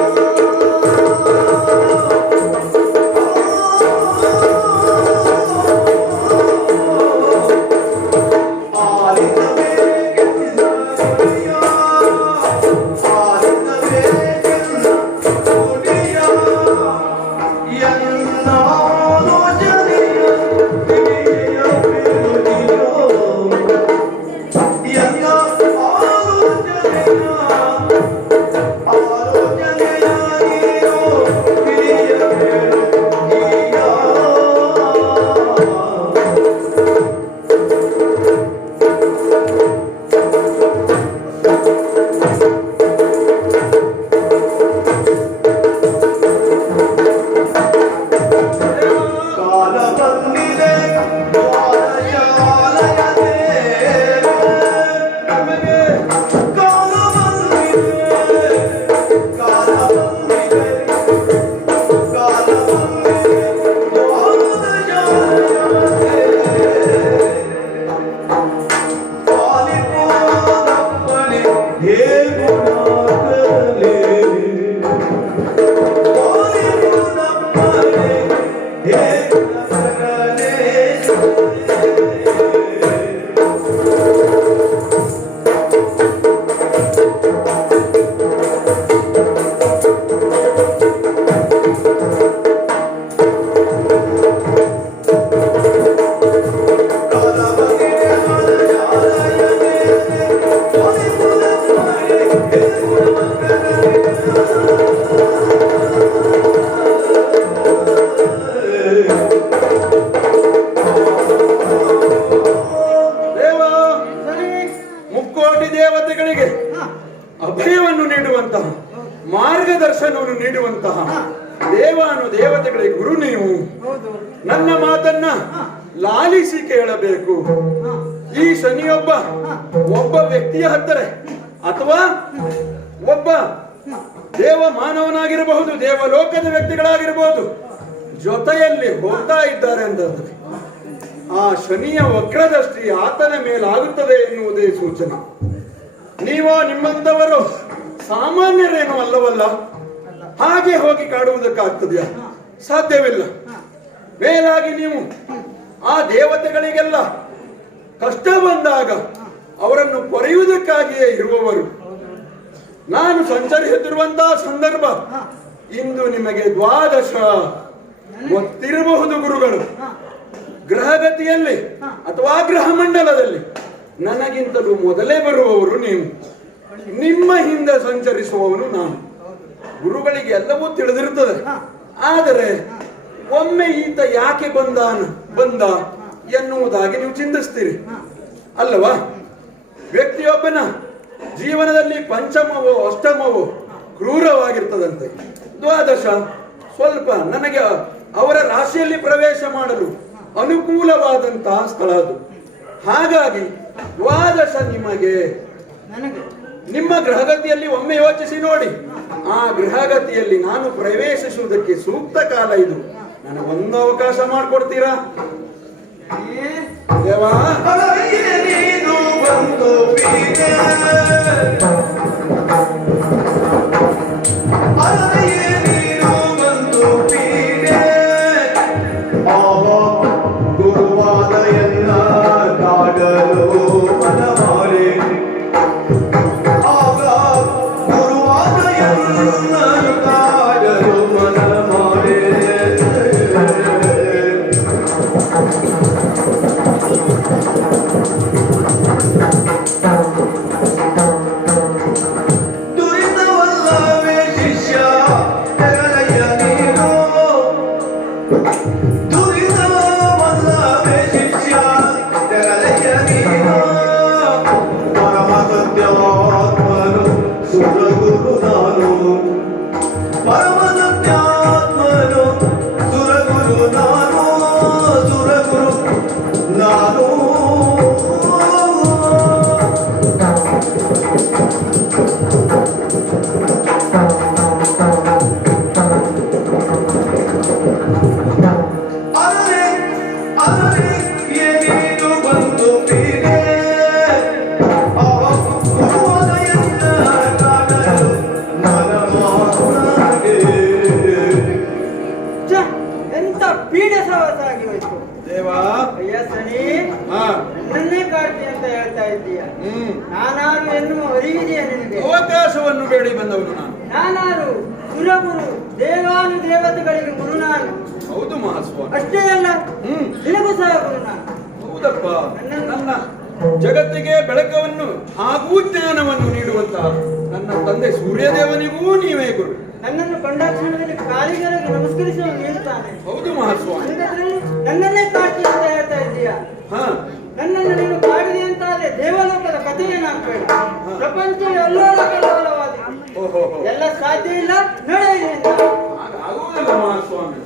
ಅಭಯವನ್ನು ನೀಡುವಂತಹ ಮಾರ್ಗದರ್ಶನವನ್ನು ನೀಡುವಂತಹ ದೇವಾನು ದೇವತೆಗಳಿಗೆ ಗುರು ನೀವು. ನನ್ನ ಮಾತನ್ನ ಲಾಲಿಸಿ ಕೇಳಬೇಕು. ಈ ಶನಿಯೊಬ್ಬ ಒಬ್ಬ ವ್ಯಕ್ತಿಯ ಹತ್ತಿರ ಅಥವಾ ಒಬ್ಬ ದೇವ ಮಾನವನಾಗಿರಬಹುದು, ದೇವಲೋಕದ ವ್ಯಕ್ತಿಗಳಾಗಿರಬಹುದು, ಜೊತೆಯಲ್ಲಿ ಹೋಗ್ತಾ ಇದ್ದಾರೆ ಅಂತಂದ್ರೆ ಆ ಶನಿಯ ವಕ್ರದೃಷ್ಟಿ ಆತನ ಮೇಲಾಗುತ್ತದೆ ಎನ್ನುವುದೇ ಸೂಚನೆ. ನೀವೋ ನಿಮ್ಮಂತವರು ಸಾಮಾನ್ಯರೇನು ಅಲ್ಲವಲ್ಲ, ಹಾಗೆ ಹೋಗಿ ಕಾಡುವುದಕ್ಕಾಗ್ತದೆಯಾ? ಸಾಧ್ಯವಿಲ್ಲ. ಮೇಲಾಗಿ ನೀವು ಆ ದೇವತೆಗಳಿಗೆಲ್ಲ ಕಷ್ಟ ಬಂದಾಗ ಅವರನ್ನು ಕೊರೆಯುವುದಕ್ಕಾಗಿಯೇ ಇರುವವರು. ನಾನು ಸಂಚರಿಸುತ್ತಿರುವಂತಹ ಸಂದರ್ಭ ಇಂದು ನಿಮಗೆ ದ್ವಾದಶ ಗೊತ್ತಿರಬಹುದು ಗುರುಗಳು. ಗ್ರಹಗತಿಯಲ್ಲಿ ಅಥವಾ ಗ್ರಹ ಮಂಡಲದಲ್ಲಿ ನನಗಿಂತಲೂ ಮೊದಲೇ ಬರುವವರು ನೀವು, ನಿಮ್ಮ ಹಿಂದೆ ಸಂಚರಿಸುವವನು ನಾನು. ಗುರುಗಳಿಗೆ ಎಲ್ಲವೂ ತಿಳಿದಿರುತ್ತದೆ. ಆದರೆ ಒಮ್ಮೆ ಈತ ಯಾಕೆ ಬಂದ ಎನ್ನುವುದಾಗಿ ನೀವು ಚಿಂತಿಸ್ತೀರಿ ಅಲ್ಲವಾ? ವ್ಯಕ್ತಿಯೊಬ್ಬನ ಜೀವನದಲ್ಲಿ ಪಂಚಮವೋ ಅಷ್ಟಮವೋ ಕ್ರೂರವಾಗಿರ್ತದಂತೆ. ದ್ವಾದಶ ಸ್ವಲ್ಪ ನನಗೆ ಅವರ ರಾಶಿಯಲ್ಲಿ ಪ್ರವೇಶ ಮಾಡಲು ಅನುಕೂಲವಾದಂತಹ ಸ್ಥಳ ಅದು. ಹಾಗಾಗಿ ದ್ವಾದಶ ನಿಮಗೆ ನಿಮ್ಮ ಗ್ರಹಗತಿಯಲ್ಲಿ ಒಮ್ಮೆ ಯೋಚಿಸಿ ನೋಡಿ. ಆ ಗ್ರಹಗತಿಯಲ್ಲಿ ನಾನು ಪ್ರವೇಶಿಸುವುದಕ್ಕೆ ಸೂಕ್ತ ಕಾಲ ಇದು. ನನಗೊಂದು ಅವಕಾಶ ಮಾಡಿಕೊಡ್ತೀರಾ ದೇವಾ? ನೀನು ಬಂದು ಗುರುವಾದಯನ್ನ ಕಾಡಲು ಮನಮಾರೆ, ಆಗ ಗುರುವಾದಯನ್ನ ಕಾಡಲು ಮನಮಾರೆ. ದುರಿತವಲ್ಲವೇ ಶಿಷ್ಯ ತೆರಳಯ್ಯ ನೀನು, ದುರಿತವಲ್ಲವೇ ಶಿಷ್ಯ ತೆರಳಯ್ಯ ನೀನು. ಪರಮ ಸತ್ಯಾತ್ಮನು ಸುರಗುರು ನಾನು, ಪರಮ ಸತ್ಯಾತ್ಮನು ಸುರಗುರು ನಾನು, ಸುರಗುರು ನಾನು. ಏನೇನು ಬಂತು ಬೇರೆ ಹೋದೆಯನ್ನ ಕಾಣಲು ನನ್ನ ಮಾತನಾಗೆ. ಛೆ, ಎಂತ ಪೀಡೆ ಸವಾಸ ಆಗಿ ಹೋಯ್ತು ದೇವಾ. ಅಯ್ಯ ಸನಿ, ಹಾ. ನನ್ನೇ ಕಾಡ್ತಿ ಅಂತ ಹೇಳ್ತಾ ಇದ್ದೀಯ. ನಾನಾರು ಎನ್ನುವ ಅರಿವಿದೆಯಾ ನಿನಗೆ? ಅವಕಾಶವನ್ನು ಬೇಡಿ ಬಂದವನು ನಾನು. ನಾನಾರು ಸುರಗುರು ದೇವಾನು ದೇವತೆಗಳಿಗೆ ಗುರು ನಾನು. ಹೌದು ಮಹಾಸ್ವಾಮಿ. ಅಷ್ಟೇ ಅಲ್ಲ, ನಿನಗೂ ಸಹ ಗುರು ನಾನು. ಹೌದಪ್ಪ. ನನ್ನ ಜಗತ್ತಿಗೆ ಬೆಳಕವನ್ನು ಹಾಗೂ ಜ್ಞಾನವನ್ನು ನೀಡುವಂತಹ ನನ್ನ ತಂದೆ ಸೂರ್ಯದೇವನಿಗೂ ನೀವೇ ಗುರು. ನನ್ನನ್ನು ಕಂಡಾಕ್ಷಣದಲ್ಲಿ ಕಾಲಿಗರಿಗೆ ನಮಸ್ಕರಿಸುವ ನೀಡುತ್ತಾನೆ. ಹೌದು ಮಹಾಸ್ವಾಮಿ. ಅಂಥದ್ರಲ್ಲಿ ನನ್ನನ್ನೇ ಕಾಡ್ತಿ ಅಂತ ಹೇಳ್ತಾ ಇದ್ದೀಯ. ಹಾ. ನನ್ನನ್ನು ನೀನು ಕಾಡಿದೆ ಅಂತಾದ್ರೆ ದೇವಲೋಕದ ಕಥೆಯೇನಾಗ್ಬೇಡ. ಪ್ರಪಂಚವೇ ಅಲ್ಲೋಲಕಲ್ಲೋಲವಾದ ಓಹೋ. ಎಲ್ಲ ಸಾಧ್ಯ ಇಲ್ಲ, ನಡೆಯಲಿಲ್ಲ. ಆಗುವುದಿಲ್ಲ ಮಹಾಸ್ವಾಮಿ.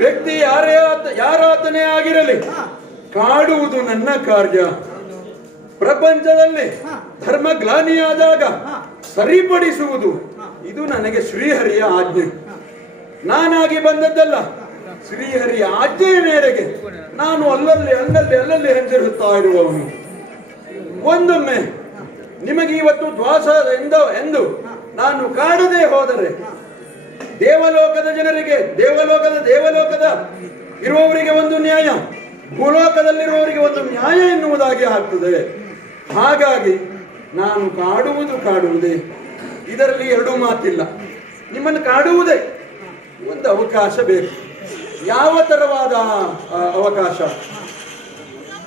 ವ್ಯಕ್ತಿ ಯಾರಾತನೇ ಆಗಿರಲಿ, ಕಾಡುವುದು ನನ್ನ ಕಾರ್ಯ. ಪ್ರಪಂಚದಲ್ಲಿ ಧರ್ಮ ಗ್ಲಾನಿಯಾದಾಗ ಸರಿಪಡಿಸುವುದು ಇದು ನನಗೆ ಶ್ರೀಹರಿಯ ಆಜ್ಞೆ. ನಾನಾಗಿ ಬಂದದ್ದಲ್ಲ, ಶ್ರೀಹರಿಯ ಆಜ್ಞೆಯ ಮೇರೆಗೆ ನಾನು ಅಲ್ಲಲ್ಲಿ ಹೆಂಜರಿಸುತ್ತಾ ಇರುವವನು. ಒಂದೊಮ್ಮೆ ನಿಮಗೆ ಇವತ್ತು ದ್ವಾಸ ಎಂದು ನಾನು ಕಾಡದೆ ಹೋದರೆ ದೇವಲೋಕದ ಜನರಿಗೆ ದೇವಲೋಕದ ಇರುವವರಿಗೆ ಒಂದು ನ್ಯಾಯ, ಭೂಲೋಕದಲ್ಲಿರುವವರಿಗೆ ಒಂದು ನ್ಯಾಯ ಎನ್ನುವುದಾಗಿ ಆಗ್ತದೆ. ಹಾಗಾಗಿ ನಾನು ಕಾಡುವುದೇ, ಇದರಲ್ಲಿ ಎರಡು ಮಾತಿಲ್ಲ. ನಿಮ್ಮನ್ನು ಕಾಡುವುದೇ ಒಂದು ಅವಕಾಶ ಬೇಕು. ಯಾವ ತರವಾದ ಅವಕಾಶ?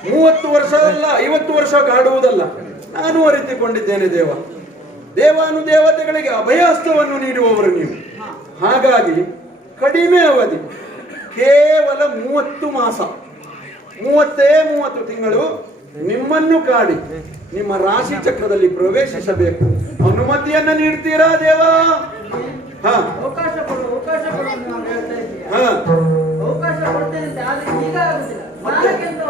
30 ವರ್ಷ ಅಲ್ಲ, 50 ವರ್ಷ ಕಾಡುವುದಲ್ಲ. ನಾನು ಅರಿತುಕೊಂಡಿದ್ದೇನೆ, ದೇವಾನುದೇವತೆಗಳಿಗೆ ಅಭಯಹಸ್ತವನ್ನು ನೀಡುವವರು ನೀವು. ಹಾಗಾಗಿ ಕಡಿಮೆ ಅವಧಿ, ಕೇವಲ 30 ಮಾಸ, 30 ತಿಂಗಳು ನಿಮ್ಮನ್ನು ಕಾಡಿ ನಿಮ್ಮ ರಾಶಿ ಚಕ್ರದಲ್ಲಿ ಪ್ರವೇಶಿಸಬೇಕು. ಅನುಮತಿಯನ್ನ ನೀಡ್ತೀರಾ ದೇವ? ಅವಕಾಶ ಕೊಡು ಅಂತ ನಾನು ಹೇಳ್ತಾ ಇದ್ದೀನಿ. ಅವಕಾಶ ಕೊಡ್ತೇನೆ ಅಂತ, ಆದ್ರೆ ಈಗ ಆಗುದಿಲ್ಲ. ಸ್ನಾನಕ್ಕೆ ಅಂತ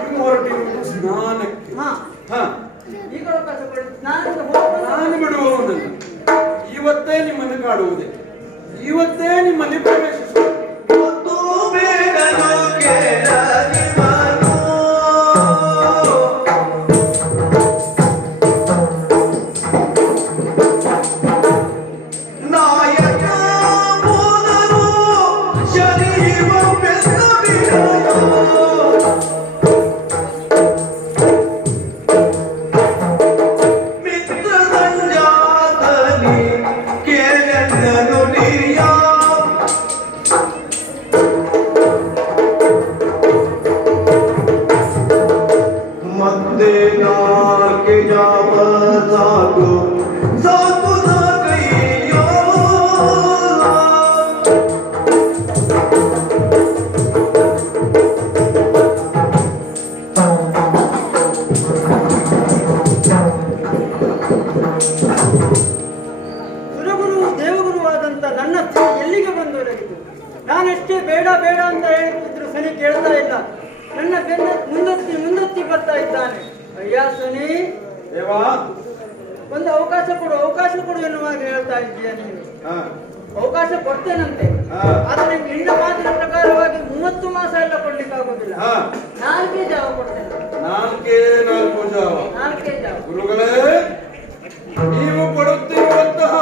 ನೀವು ಹೊರಟಿರುವುದು ಸ್ನಾನಕ್ಕೆ. ಈಗ ಅವಕಾಶ ಕೊಡಿ, ಸ್ನಾನಕ್ಕೆ ಹೋಗುವ. ನಾನು ಬಿಡುವವನಲ್ಲ. ಇವತ್ತೇ ನಿಮ್ಮನ್ನು ಕಾಡುವುದೇ, ಇವತ್ತೇ ನಿಮ್ಮಲ್ಲಿ ಪ್ರವೇಶಿಸುವುದು. ನಾನೆಷ್ಟೇ ಬೇಡ ಅಂತ ಹೇಳಿದ್ರು ಸನಿ ಕೇಳ್ತಾ ಇಲ್ಲ. ನನ್ನ ಬೆನ್ನ ಮುಂದತ್ತಿ ಬರ್ತಾ ಇದ್ದಾನೆ. ಅಯ್ಯ ಸನಿ, ಒಂದು ಅವಕಾಶ ಕೊಡು ಎನ್ನುವಾಗ ಹೇಳ್ತಾ ಇದ್ದೀಯ ನೀನು. ಅವಕಾಶ ಕೊಡ್ತೇನಂತೆ, ಆದ್ರೆ ನಿನ್ನ ಮಾತಿನ ಪ್ರಕಾರವಾಗಿ 30 ಮಾಸ ಎಲ್ಲ ಕೊಡ್ಲಿಕ್ಕೆ ಆಗೋದಿಲ್ಲ. 4 ಜಾವ ಕೊಡ್ತೇನೆ. 4 ಜಾವ. ಗುರುಗಳೇ, ನೀವು ಕೊಡುತ್ತಿರುವಂತಹ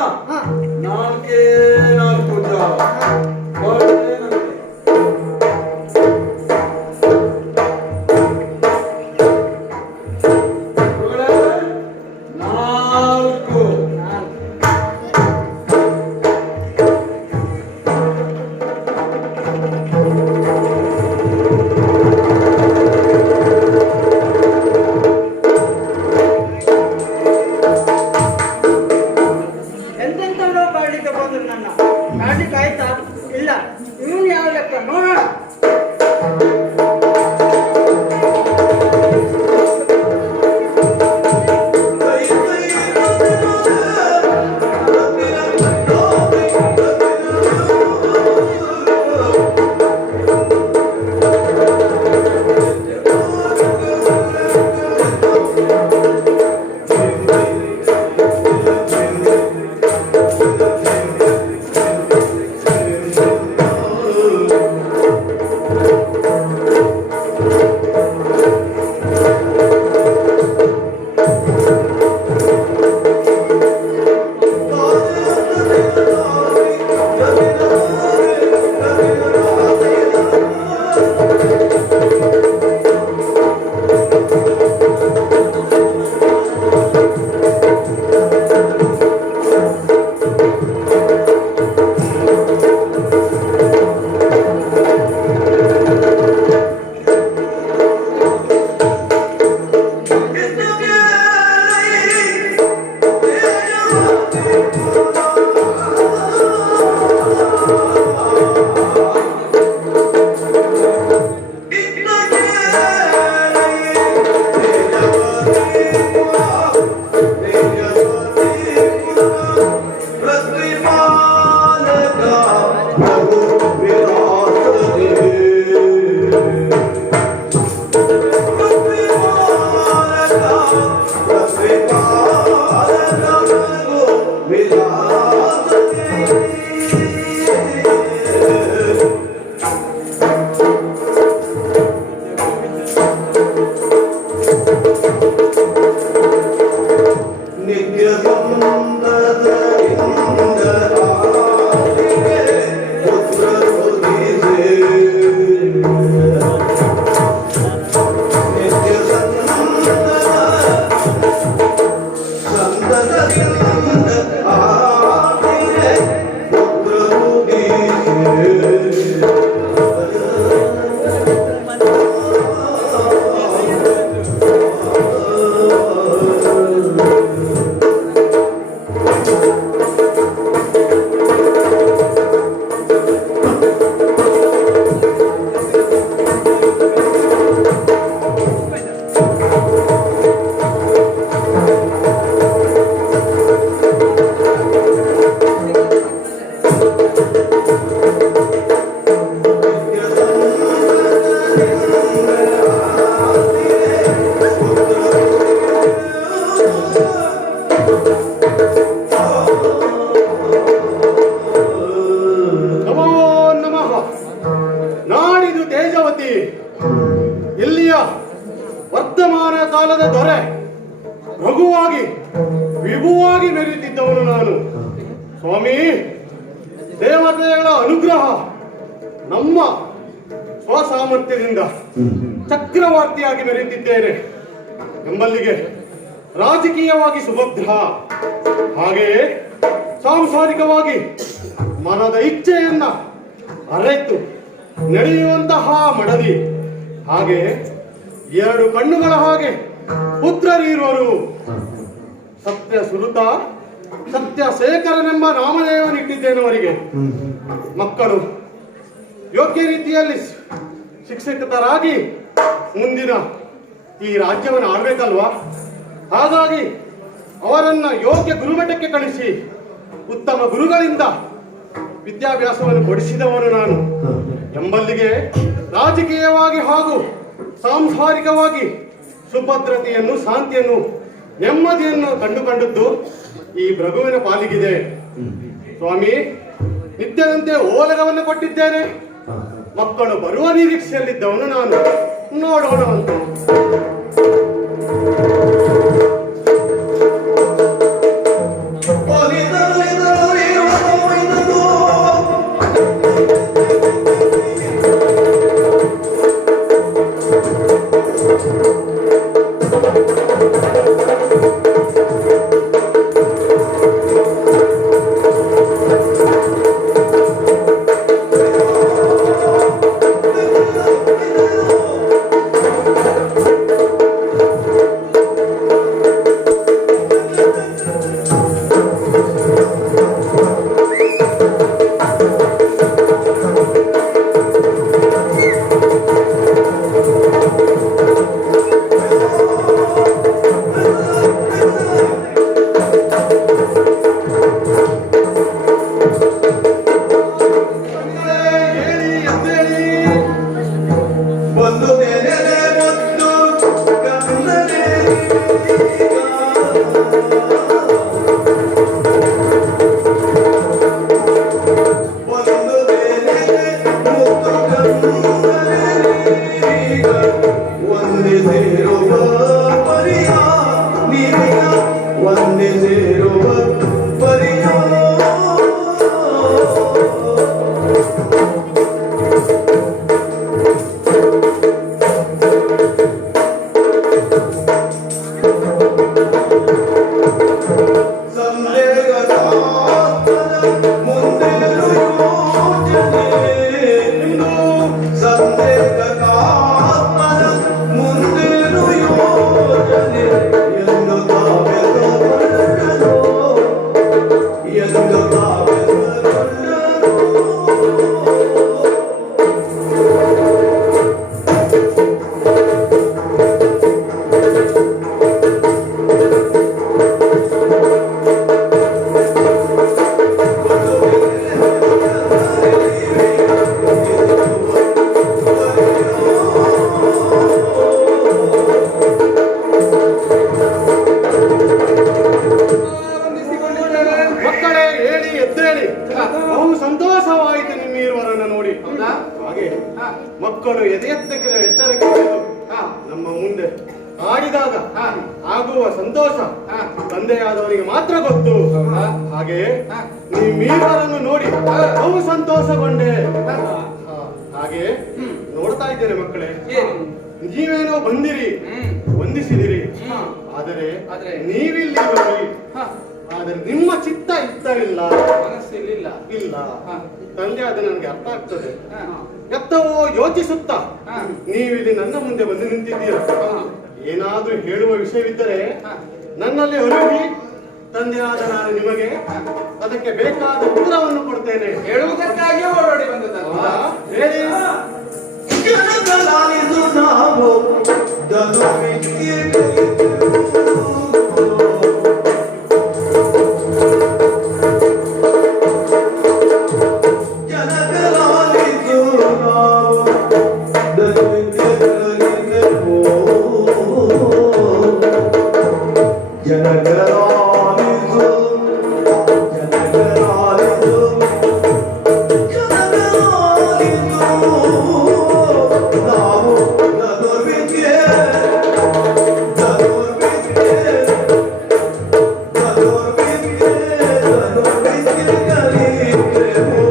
ಇಲ್ಲಿಯ ವರ್ತಮಾನ ಕಾಲದ ದೊರೆ ರಘುವಾಗಿ ವಿಭುವಾಗಿ ಮೆರೆಯುತ್ತಿದ್ದವನು ನಾನು. ಸ್ವಾಮಿ, ದೇವತೆಗಳ ಅನುಗ್ರಹ ನಮ್ಮ ಸ್ವಸಾಮರ್ಥ್ಯದಿಂದ ಚಕ್ರವರ್ತಿಯಾಗಿ ಮೆರೆಯುತ್ತಿದ್ದೇನೆ ಎಂಬಲ್ಲಿಗೆ ರಾಜಕೀಯವಾಗಿ ಸುಭದ್ರ, ಹಾಗೆಯೇ ಸಾಂಸಾರಿಕವಾಗಿ ಮನದ ಇಚ್ಛೆಯನ್ನ ಅರೆತು ನಡೆಯುವಂತಹ ಮಡದಿ, ಹಾಗೆ ಎರಡು ಕಣ್ಣುಗಳ ಹಾಗೆ ಪುತ್ರರಿರುವರು. ಸತ್ಯ ಸುರುತ ಸತ್ಯ ಶೇಖರನೆಂಬ ನಾಮಧೇಯವನ್ನಿಟ್ಟಿದ್ದೇನೆ ಅವರಿಗೆ. ಮಕ್ಕಳು ಯೋಗ್ಯ ರೀತಿಯಲ್ಲಿ ಶಿಕ್ಷಿತರಾಗಿ ಮುಂದಿನ ಈ ರಾಜ್ಯವನ್ನು ಆಳ್ಬೇಕಲ್ವಾ? ಹಾಗಾಗಿ ಅವರನ್ನ ಯೋಗ್ಯ ಗುರುಮಠಕ್ಕೆ ಕಳಿಸಿ ಉತ್ತಮ ಗುರುಗಳಿಂದ ವಿದ್ಯಾಭ್ಯಾಸವನ್ನು ಕೊಡಿಸಿದವನು ನಾನು ಎಂಬಲ್ಲಿಗೆ ರಾಜಕೀಯವಾಗಿ ಹಾಗೂ ಸಾಂಸಾರಿಕವಾಗಿ ಸುಭದ್ರತೆಯನ್ನು, ಶಾಂತಿಯನ್ನು, ನೆಮ್ಮದಿಯನ್ನು ಕಂಡುಕೊಂಡದ್ದು ಈ ಭೃಗುವಿನ ಪಾಲಿಗಿದೆ. ಸ್ವಾಮಿ, ನಿತ್ಯದಂತೆ ಓಲಗವನ್ನು ಕೊಟ್ಟಿದ್ದೇನೆ. ಮಕ್ಕಳು ಬರುವ ನಿರೀಕ್ಷೆಯಲ್ಲಿದ್ದವನು ನಾನು. ನೋಡೋಣ ಅಂತ. ಮಕ್ಕಳು ಎತ್ತರಕ್ಕೆ ನಮ್ಮ ಮುಂದೆ ಆಡಿದಾಗ ಆಗುವ ಸಂತೋಷ ತಂದೆಯಾದವರಿಗೆ ಮಾತ್ರ ಗೊತ್ತು. ಹಾಗೆ ಹಾ. ನೀವೀರನ್ನು ನೋಡಿ ಬಹು ಸಂತೋಷಗೊಂಡೆ. ಹಾಗೆ ನೋಡ್ತಾ ಇದ್ದೇನೆ ಮಕ್ಕಳೇ, ಏನು? ನೀವೇನೋ ಬಂದಿರಿ, ವಂದಿಸಿದಿರಿ. ಆದರೆ ನೀವಿಲ್ಲಿ ಬನ್ನಿ, ಆದರೆ ನಿಮ್ಮ ಚಿತ್ತ ಇತ್ತ ಇಲ್ಲ, ಮನಸ್ಸಿಲ್ಲ. ಇಲ್ಲ. ಹಾ. ತಂದೆ ಅದು ನನಗೆ ಅರ್ಥ ಆಗ್ತದೆ. ಹಾ. ಎತ್ತವೋ ಯೋಚಿಸುತ್ತಾ ಹಾ. ನೀವಿಲ್ಲಿ ನನ್ನ ಮುಂದೆ ಬಂದು ನಿಂತಿದ್ದೀರ. ಏನಾದ್ರೂ ಹೇಳುವ ವಿಷಯವಿದ್ದರೆ ಹಾ. ನನ್ನಲ್ಲಿ ಹೊರಗಿ ತಂದೆಯಾದ ನಾನು ನಿಮಗೆ ಅದಕ್ಕೆ ಬೇಕಾದ ಉತ್ತರವನ್ನು ಕೊಡ್ತೇನೆ. ಹೇಳುವುದಕ್ಕಾಗಿಯೇ ಓಡೋಡಿ ಬಂದದಲ್ವಾ? ಹೇಳಿ. ಜನಗಳಾಲಿದು ನಾವು ಧನುವಿದ್ಯೆ ಜನಗಳಾಲಿದು ನಾವು ಧನುವಿದ್ಯೆ ಕಲಿತೆವು. ಜನಗಳಾಲಿದು ಜನಗಳಾಲಿದು ನಾವು ಧನುರ್ವಿದ್ಯೆ ಧನುರ್ವಿದ್ಯೆ ಧನುರ್ವಿದ್ಯೆ ಧನುರ್ವಿದ್ಯೆ ಕಲಿತೆವು.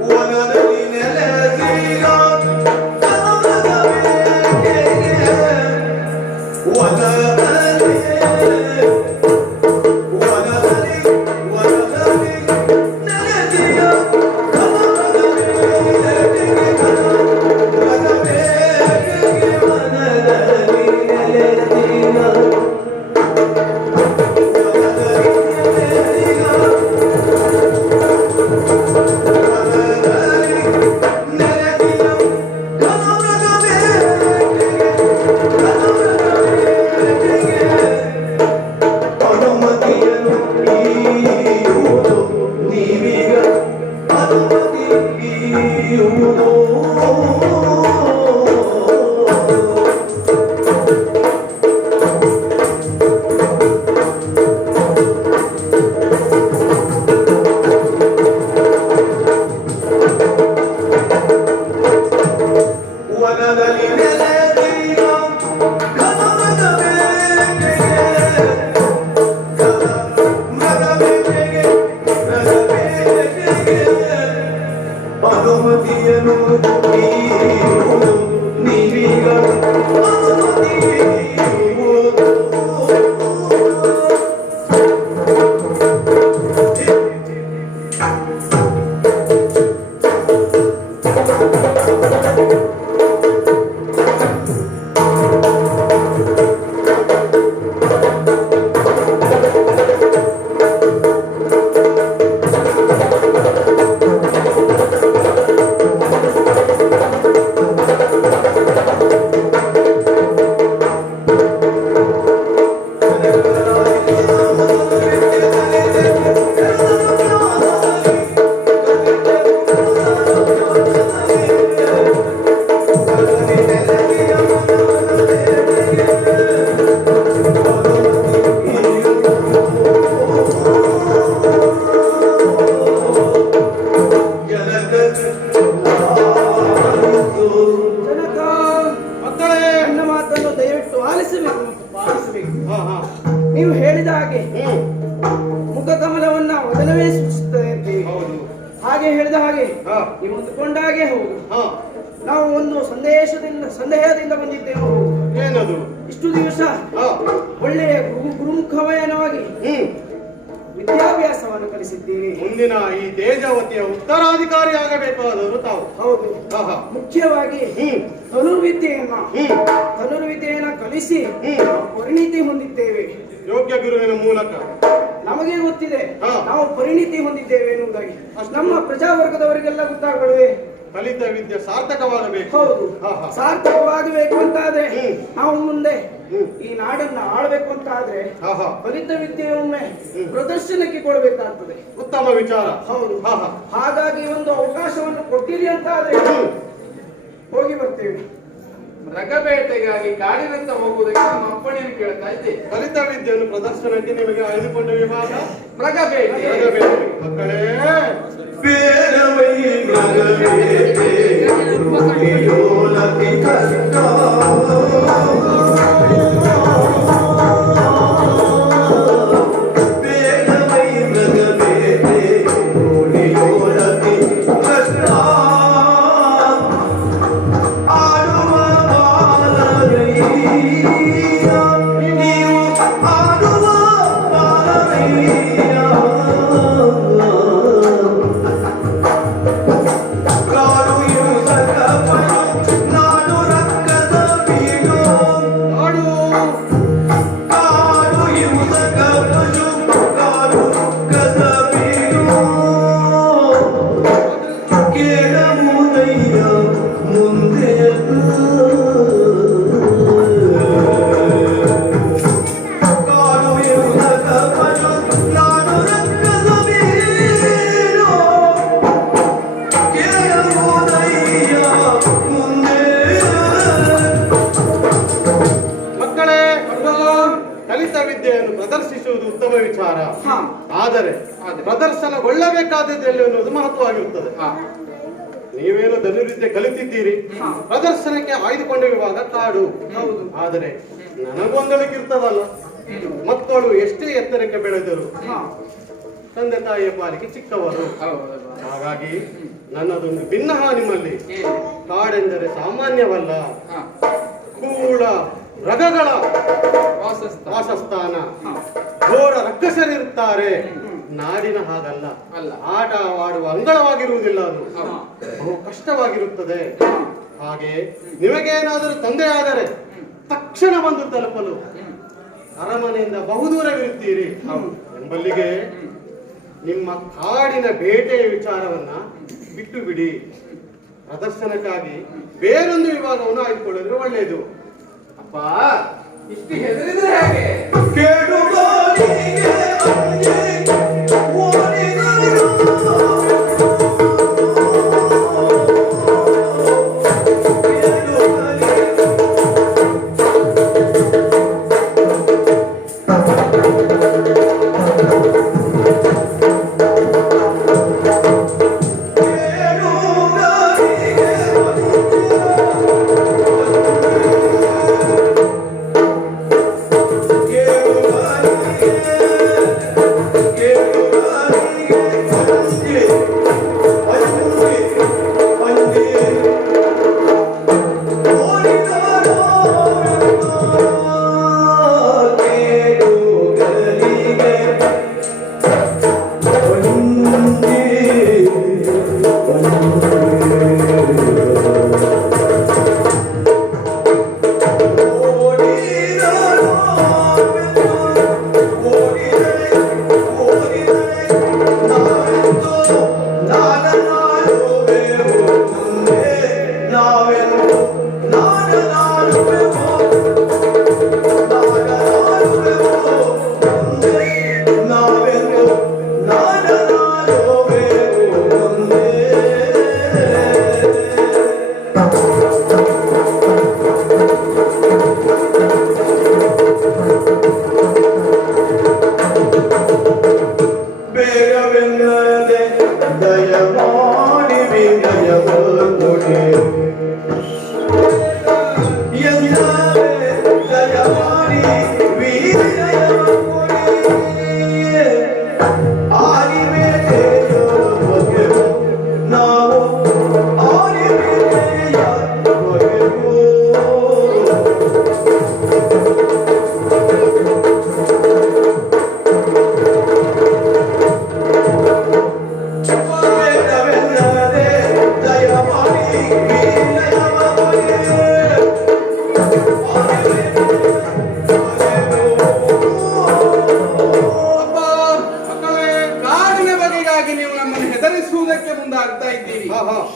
ವನದಲ್ಲಿ ನೆಲೆಸಿದ ಕನಕದ ಬೇಗೆಗೆ ವನದಲ್ಲಿ ನೆಲೆಸಿದ ಕನಕದ ಬೇಗೆಗೆ ಕನಕದ ಬೇಗೆಗೆ ವನದಲ್ಲಿ ನೆಲೆಸಿದ ಅನುಮತಿಯನ್ನು ನೀಡುವುದು ನೀವೀಗ ಅನುಮತಿ ನೀಡುವುದು. ವನದಲ್ಲಿ ನೆಲೆಸಿದ ಕನಕದ ಬೇಗೆಗೆ ಅನುಮತಿಯನ್ನು ನೀಡುವುದು ನೀವೀಗ ಅನುಮತಿ ನೀಡುವುದು. ಜನಕ, ಮಕ್ಕಳೇ. ನನ್ನ ಮಾತನ್ನು ದಯವಿಟ್ಟು ಆಲಿಸಬೇಕು ಮತ್ತು ಪಾಲಿಸಬೇಕು. ಹಾ ಹಾ. ನೀವು ಹೇಳಿದ ಹಾಗೆ ಮುಖ ಕಮಲವನ್ನ ವದನವೇ ಸೂಚಿಸುತ್ತದೆ ಅಂತೀವಿ. ಹೌದು. ಹಾಗೆ ಹೇಳಿದ ಹಾಗೆ ಹಾ. ನೀವು ಅಂದುಕೊಂಡ ಹಾಗೆ ಹೌದು. ಹಾ. ನಾವು ಒಂದು ಸಂದೇಹದಿಂದ ಬಂದಿದ್ದೇವೆ. ಹೌದು. ಏನದು? ಇಷ್ಟು ದಿವಸ ಹಾ. ಒಳ್ಳೆಯ ಗುರುಮುಖವಯನವಾಗಿ ವಿದ್ಯಾಭ್ಯಾಸವನ್ನು ಕಲಿಸಿದ್ದೀರಿ. ಮುಂದಿನ ಈ ತೇಜಾವತಿಯ ಉತ್ತರಾಧಿಕಾರಿಯಾಗಬೇಕಾದವರು ತಾವು. ಹೌದು. ಹಾ ಹಾ. ಮುಖ್ಯವಾಗಿ ಧನುರ್ವಿದ್ಯೆಯನ್ನ ಕಲಿಸಿ ನಾವು ಪರಿಣಿತಿ ಹೊಂದಿದ್ದೇವೆ. ಯೋಗ್ಯ ಗುರುವಿನ ಮೂಲಕ ನಮಗೆ ಗೊತ್ತಿದೆ ಹಾ. ನಾವು ಪರಿಣಿತಿ ಹೊಂದಿದ್ದೇವೆ ಎನ್ನುವುದಾಗಿ. ನಮ್ಮ ಪ್ರಜಾವರ್ಗದವರಿಗೆಲ್ಲ ಗೊತ್ತಾಗಲ್ವೇ? ಕಲಿತ ವಿದ್ಯೆ ಸಾರ್ಥಕವಾಗಬೇಕು. ಹೌದು, ಹಾ, ಹಾ. ಸಾರ್ಥಕವಾಗಬೇಕು ಅಂತಾದ್ರೆ ನಾವು ಮುಂದೆ ಹ್ಮ್. ಈ ನಾಡನ್ನ ಆಳ್ಬೇಕು ಅಂತ ಆದ್ರೆ ಹಾ, ಹಾ. ಕಲಿತ ವಿದ್ಯೆಯೊಮ್ಮೆ ಪ್ರದರ್ಶನಕ್ಕೆ ಕೊಡಬೇಕಾಗ್ತದೆ. ಉತ್ತಮ ವಿಚಾರ. ಹೌದು. ಹಾ, ಹಾ. ಹಾಗಾಗಿ ಒಂದು ಅವಕಾಶವನ್ನು ಕೊಟ್ಟಿರಿ ಅಂತ ಆದ್ರೆ ಹೋಗಿ ಬರ್ತೇವೆ. ಮೃಗಬೇಟೆಗಾಗಿ ಕಾಡಿನತ್ತ ಹೋಗುವುದಕ್ಕೆ ನಮ್ಮ ಅಪ್ಪಣೆಯನ್ನು ಕೇಳ್ತಾ ಇದ್ದೆ. ಕಲಿತ ವಿದ್ಯೆಯನ್ನು ಪ್ರದರ್ಶನಕ್ಕೆ ನಿಮಗೆ ಆಯ್ದುಕೊಂಡ ವಿಭಾಗ ಮೃಗಬೇಟೆ. ಮಕ್ಕಳೇ, ಬೇರವೈ ಮೃಗವೇಟೆ ರೂಢಿಯೋಲತಿ ಕಷ್ಟ ಬೇರವೈ ಮೃಗವೇಟೆ ರೂಢಿಯೋಲತಿ ಕಷ್ಟ ಆಡುವ ಬಾಲರಯ್ಯ ನೀವು ಆಡುವ ಬಾಲರಯ್ಯ ಕಾಡು ಯುವಕ ಪಡು ನಾಡು ರಕ್ಕದ ಬೀಡು ನಾಡು ಕಾಡು ಯುವಕ ಪಡು ಕಾಡು ರಕ್ಕದ ಬೀಡು ಕೇಳಬಹುದಯ್ಯ ಮುಂದೆ ಕಾಡು ಯುವಕ ಪಡು ನಾಡು ರಕ್ಕದ ಬೀಡು ಮಕ್ಕಳೇ, ಕಲಿತ ವಿದ್ಯೆಯನ್ನು ಪ್ರದರ್ಶಿಸುವುದು ಉತ್ತಮ ವಿಚಾರ. ಆದರೆ ಪ್ರದರ್ಶನಗೊಳ್ಳಬೇಕಾದದ್ದು ಎಲ್ಲಿ ಅನ್ನೋದು ಮಹತ್ವವಾಗಿರುತ್ತದೆ. ನೀವೇನು ಧನುರ್ವಿದ್ಯೆ ಕಲಿತಿದ್ದೀರಿ, ಪ್ರದರ್ಶನಕ್ಕೆ ಆಯ್ದುಕೊಂಡ ವಿಭಾಗ ಕಾಡು. ಆದರೆ ನನಗೊಂದಲಕ್ಕಿರ್ತದಲ್ಲ, ಮಕ್ಕಳು ಎಷ್ಟೇ ಎತ್ತರಕ್ಕೆ ಬೆಳೆದರು ತಂದೆ ತಾಯಿಯ ಪಾಲಿಗೆ ಚಿಕ್ಕವರು. ಹಾಗಾಗಿ ನನ್ನದೊಂದು ಭಿನ್ನಹ ನಿಮ್ಮಲ್ಲಿ. ಕಾಡೆಂದರೆ ಸಾಮಾನ್ಯವಲ್ಲ, ಕೂಳ ಮೃಗಗಳ ವಾಸಸ್ಥಾನ. ಘೋರ ರಕ್ಕಸರಿರುತ್ತಾರೆ. ನಾಡಿನ ಹಾಗಲ್ಲ, ಆಟ ಆಡುವ ಅಂಗಳವಾಗಿರುವುದಿಲ್ಲ. ಅದು ಬಹು ಕಷ್ಟವಾಗಿರುತ್ತದೆ. ಹಾಗೆ ನಿಮಗೇನಾದರೂ ತೊಂದರೆಯಾದರೆ ತಕ್ಷಣ ಬಂದು ತಲುಪಲು ಅರಮನೆಯಿಂದ ಬಹುದೂರವಿರುತ್ತೀರಿ ಎಂಬಲ್ಲಿಗೆ ನಿಮ್ಮ ಕಾಡಿನ ಬೇಟೆಯ ವಿಚಾರವನ್ನ ಬಿಟ್ಟು ಬಿಡಿ. ಪ್ರದರ್ಶನಕ್ಕಾಗಿ ಬೇರೊಂದು ವಿಭಾಗವನ್ನು ಆಯ್ದುಕೊಳ್ಳಿದ್ರೆ ಒಳ್ಳೆಯದು. ಅಪ್ಪ, ಇಷ್ಟು ಹೆದರಿದ್ರೆ ಹೇಗೆ? ಕೇಳುವವನಿಗೆ ಅಂಜೆ ಓಡಿದರು ಕೇಳುವವನಿಗೆ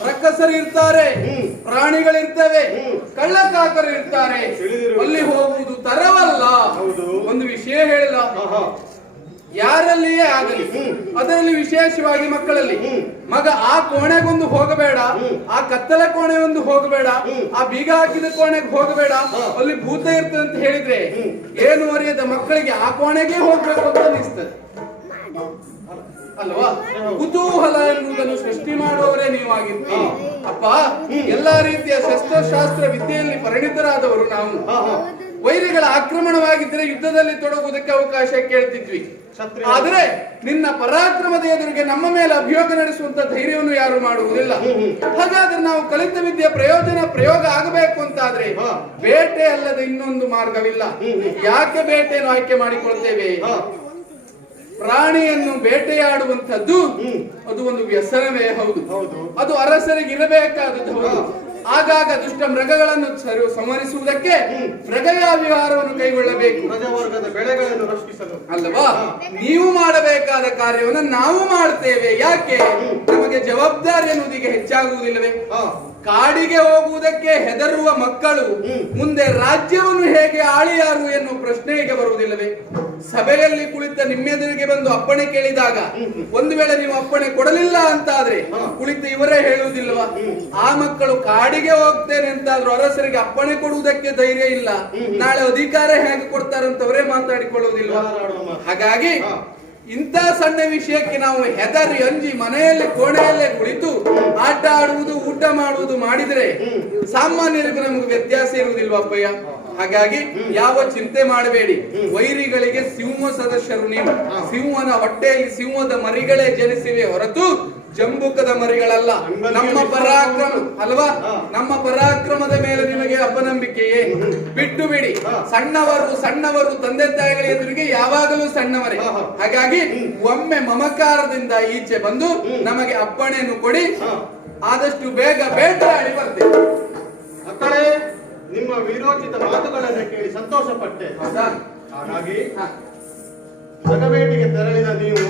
ರಕ್ಕಸರು ಇರ್ತಾರೆ, ಪ್ರಾಣಿಗಳಿರ್ತವೆ, ಕಳ್ಳಕಾಕರು ಇರ್ತಾರೆ. ತಿಳಿದಿರುವುದು. ಅಲ್ಲಿ ಹೋಗುವುದು ತರವಲ್ಲ. ಹೌದು. ಒಂದು ವಿಷಯ ಹೇಳಿಲ್ಲ, ಯಾರಲ್ಲಿಯೇ ಆಗಲಿ, ಅದರಲ್ಲಿ ವಿಶೇಷವಾಗಿ ಮಕ್ಕಳಲ್ಲಿ ಮಗ ಆ ಕೋಣೆಗೊಂದು ಹೋಗಬೇಡ, ಆ ಕತ್ತಲ ಕೋಣೆ ಒಂದು ಹೋಗಬೇಡ, ಆ ಬೀಗ ಹಾಕಿದ ಕೋಣೆಗೆ ಹೋಗಬೇಡ, ಅಲ್ಲಿ ಭೂತ ಇರ್ತದೆ ಅಂತ ಹೇಳಿದ್ರೆ ಏನು ಅರಿಯದ ಮಕ್ಕಳಿಗೆ ಆ ಕೋಣೆಗೆ ಹೋಗ್ಬೇಕು ಅಂತ ಅನಿಸ್ತದೆ ಅಲ್ವಾ? ಕುತೂಹಲ ಎನ್ನುವುದನ್ನು ಸೃಷ್ಟಿ ಮಾಡುವವರೇ ನೀವಾಗಿರ್ತೀರಿ. ಅಪ್ಪ, ಎಲ್ಲಾ ರೀತಿಯ ಶಸ್ತ್ರಶಾಸ್ತ್ರ ವಿದ್ಯೆಯಲ್ಲಿ ಪರಿಣಿತರಾದವರು ನಾವು. ವೈರಿಗಳ ಆಕ್ರಮಣವಾಗಿದ್ದರೆ ಯುದ್ಧದಲ್ಲಿ ತೊಡಗುವುದಕ್ಕೆ ಅವಕಾಶ ಕೇಳ್ತಿದ್ವಿ. ಆದರೆ ನಿನ್ನ ಪರಾಕ್ರಮದ ಎದುರಿಗೆ ನಮ್ಮ ಮೇಲೆ ಅಭಿಯೋಗ ನಡೆಸುವಂತ ಧೈರ್ಯವನ್ನು ಯಾರು ಮಾಡುವುದಿಲ್ಲ. ಹಾಗಾದ್ರೆ ನಾವು ಕಲಿತ ವಿದ್ಯೆ ಪ್ರಯೋಗ ಆಗಬೇಕು ಅಂತಾದ್ರೆ ಬೇಟೆ ಅಲ್ಲದೆ ಇನ್ನೊಂದು ಮಾರ್ಗವಿಲ್ಲ. ಯಾಕೆ ಬೇಟೆಯನ್ನು ಆಯ್ಕೆ ಮಾಡಿಕೊಳ್ತೇವೆ? ಪ್ರಾಣಿಯನ್ನು ಬೇಟೆಯಾಡುವಂಥದ್ದು ಅದು ಒಂದು ವ್ಯಸನವೇ ಹೌದು. ಅದು ಅರಸರಿಗೆ ಇರಬೇಕಾದದ್ದು ಹೌದು. ಆಗಾಗ ದುಷ್ಟ ಮೃಗಗಳನ್ನು ಸಂಹರಿಸುವುದಕ್ಕೆ ಮೃಗವ್ಯಾವಿಹಾರವನ್ನು ಕೈಗೊಳ್ಳಬೇಕು, ಪ್ರಜಾವರ್ಗದ ಬೆಳೆಗಳನ್ನು ರಕ್ಷಿಸಲು ಅಲ್ಲವಾ? ನೀವು ಮಾಡಬೇಕಾದ ಕಾರ್ಯವನ್ನು ನಾವು ಮಾಡ್ತೇವೆ. ಯಾಕೆ? ನಮಗೆ ಜವಾಬ್ದಾರಿ ಅನ್ನೋದೀಗ ಹೆಚ್ಚಾಗುವುದಿಲ್ಲವೇ? ಕಾಡಿಗೆ ಹೋಗುವುದಕ್ಕೆ ಹೆದರುವ ಮಕ್ಕಳು ಮುಂದೆ ರಾಜ್ಯವನ್ನು ಹೇಗೆ ಆಳಿಯಾರು ಎನ್ನುವ ಪ್ರಶ್ನೆಗೆ ಬರುವುದಿಲ್ಲವೇ? ಸಭೆಯಲ್ಲಿ ಕುಳಿತ ನಿಮ್ಮೆದುರಿಗೆ ಬಂದು ಅಪ್ಪಣೆ ಕೇಳಿದಾಗ ಒಂದು ವೇಳೆ ನೀವು ಅಪ್ಪಣೆ ಕೊಡಲಿಲ್ಲ ಅಂತಾದ್ರೆ ಕುಳಿತ ಇವರೇ ಹೇಳುವುದಿಲ್ವಾ? ಆ ಮಕ್ಕಳು ಕಾಡಿಗೆ ಹೋಗ್ತೇನೆ ಅಂತಾದ್ರೂ ಅರಸರಿಗೆ ಅಪ್ಪಣೆ ಕೊಡುವುದಕ್ಕೆ ಧೈರ್ಯ ಇಲ್ಲ, ನಾಳೆ ಅಧಿಕಾರ ಹೇಗೆ ಕೊಡ್ತಾರಂತವರೇ ಮಾತಾಡಿಕೊಳ್ಳುವುದಿಲ್ವಾ? ಹಾಗಾಗಿ ಇಂಥ ಸಣ್ಣ ವಿಷಯಕ್ಕೆ ನಾವು ಹೆದರಿ ಅಂಜಿ ಮನೆಯಲ್ಲಿ ಕೋಣೆಯಲ್ಲೇ ಕುಳಿತು ಆಟ ಆಡುವುದು, ಊಟ ಮಾಡುವುದು ಮಾಡಿದ್ರೆ ಸಾಮಾನ್ಯರಿಗೂ ನಮಗೆ ವ್ಯತ್ಯಾಸ ಇರುವುದಿಲ್ವ ಅಪ್ಪಯ್ಯ? ಹಾಗಾಗಿ ಯಾವ ಚಿಂತೆ ಮಾಡಬೇಡಿ. ವೈರಿಗಳಿಗೆ ಸಿಂಹ ಸದಸ್ಯರು ನೀವು. ಸಿಂಹನ ಹೊಟ್ಟೆಯಲ್ಲಿ ಸಿಂಹದ ಮರಿಗಳೇ ಜನಿಸಿವೆ ಹೊರತು ಜಂಬುಕದ ಮರಿಗಳಲ್ಲ. ನಮ್ಮ ಪರಾಕ್ರಮ ಅಲ್ವಾ? ನಮ್ಮ ಪರಾಕ್ರಮದ ಮೇಲೆ ನಿಮಗೆ ಅಪನಂಬಿಕೆಯೇ? ಬಿಟ್ಟು ಬಿಡಿ. ಸಣ್ಣವರು ತಂದೆ ತಾಯಿಗಳ ಎದುರಿಗೆ ಯಾವಾಗಲೂ ಸಣ್ಣವರೇ. ಹಾಗಾಗಿ ಒಮ್ಮೆ ಮಮಕಾರದಿಂದ ಈಚೆ ಬಂದು ನಮಗೆ ಅಪ್ಪಣೆಯನ್ನು ಕೊಡಿ, ಆದಷ್ಟು ಬೇಗ ಬೇಟೆಯಾಡಿ ಬರ್ತೇವೆ. ಅಕ್ಕಳೇ, ನಿಮ್ಮ ವಿರೋಚಿತ ಮಾತುಗಳನ್ನು ಕೇಳಿ ಸಂತೋಷ ಪಟ್ಟೆ. ಹಾಗಾಗಿ ಜಗಬೇಟಿಗೆ ತೆರಳಿದ ನೀವು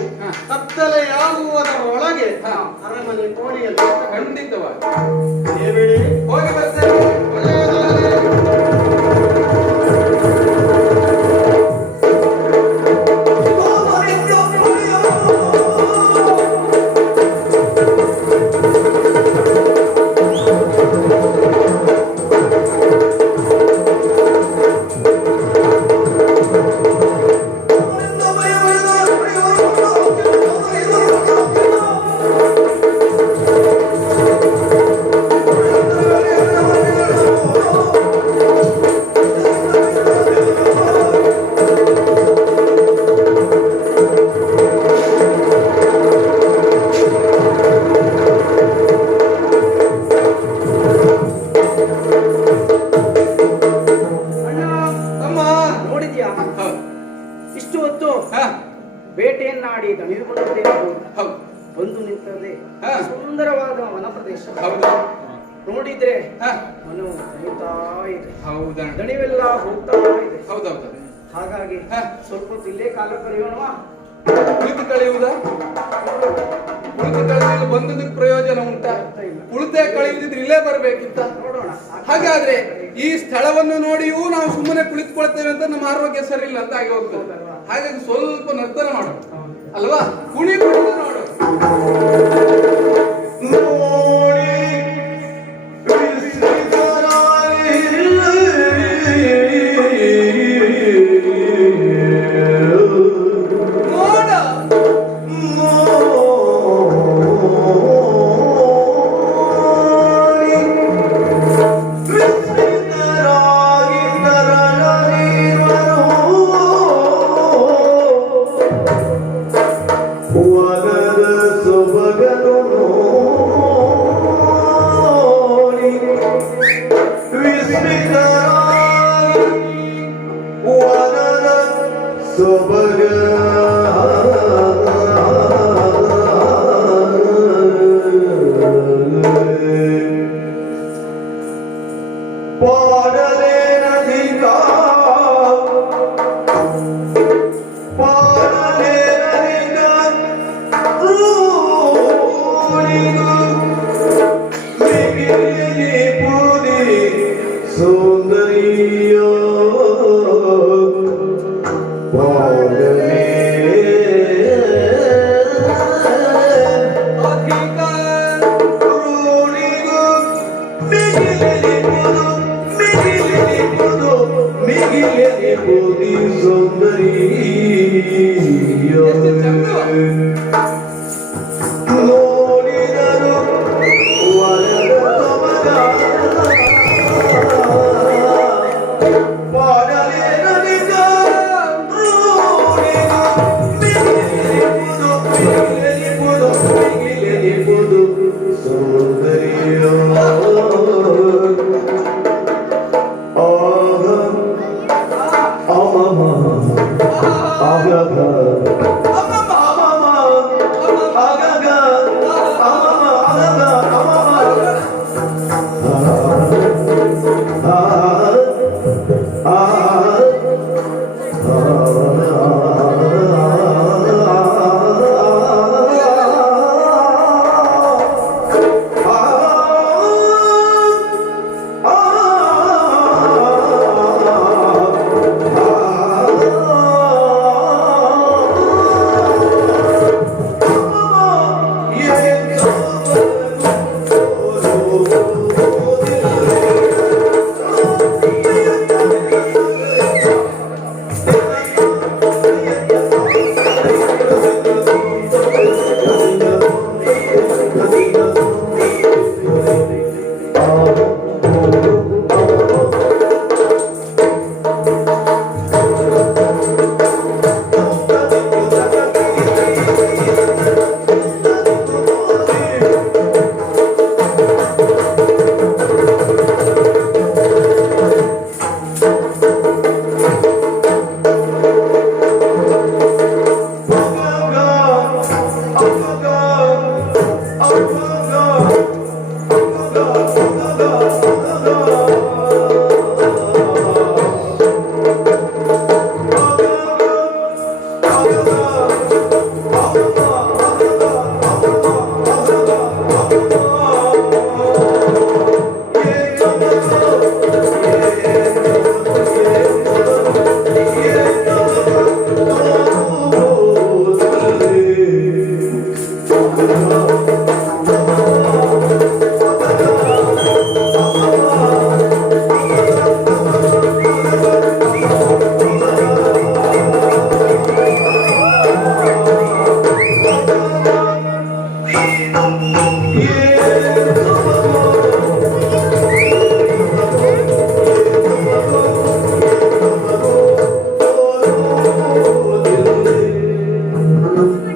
ಕತ್ತಲೆಯಾಗುವುದರೊಳಗೆ ಅರಮನೆ ಕೋಣೆಯಲ್ಲಿ ಖಂಡಿತವಾಗಿ ಹೋಗಿ ಬರ್ತೇವೆ. ಇಷ್ಟು ಹೊತ್ತು ಬೇಟೆಯನ್ನಾಡಿ ದಣಿದುಕೊಂಡೇ ಬಂದು ನಿಂತಲ್ಲಿ ಸುಂದರವಾದ ವನ ಪ್ರದೇಶ ನೋಡಿದ್ರೆ ಮನವು ದಣಿತಾ ಇದೆ, ದಣಿವೆಲ್ಲ ಹೋಗ್ತಾ ಇದೆ. ಹಾಗಾಗಿ ಸ್ವಲ್ಪ ಹೊತ್ತು ಇಲ್ಲೇ ಕಾಲ ಕಳೆಯೋಣವಾ? ಕುಳಿತು ಕಳೆಯುವುದ? ಕುಳಿತು ಕಳೆಯಲು ಬಂದದಕ್ಕೆ ಪ್ರಯೋಜನ ಉಂಟಾ? ಕುಳಿತೇ ಕಳೆಯುವುದಿದ್ರೆ ಇಲ್ಲೇ ಬರ್ಬೇಕಿತ್ತ. ನೋಡೋಣ. ಹಾಗಾದ್ರೆ ಈ ಸ್ಥಳವನ್ನು ನೋಡಿಯೂ ನಾವು ಸುಮ್ಮನೆ ಕುಳಿತುಕೊಳ್ತೇವೆ ಅಂತ ನಮ್ಮ ಆರೋಗ್ಯ ಸರಿ ಇಲ್ಲ ಅಂತ ಆಗಿ ಹೋಗ್ತದೆ. ಹಾಗಾಗಿ ಸ್ವಲ್ಪ ನರ್ತನ ಮಾಡೋಣ ಅಲ್ವಾ? ಕುಣಿ ಕುಣಿದು ನೋಡು.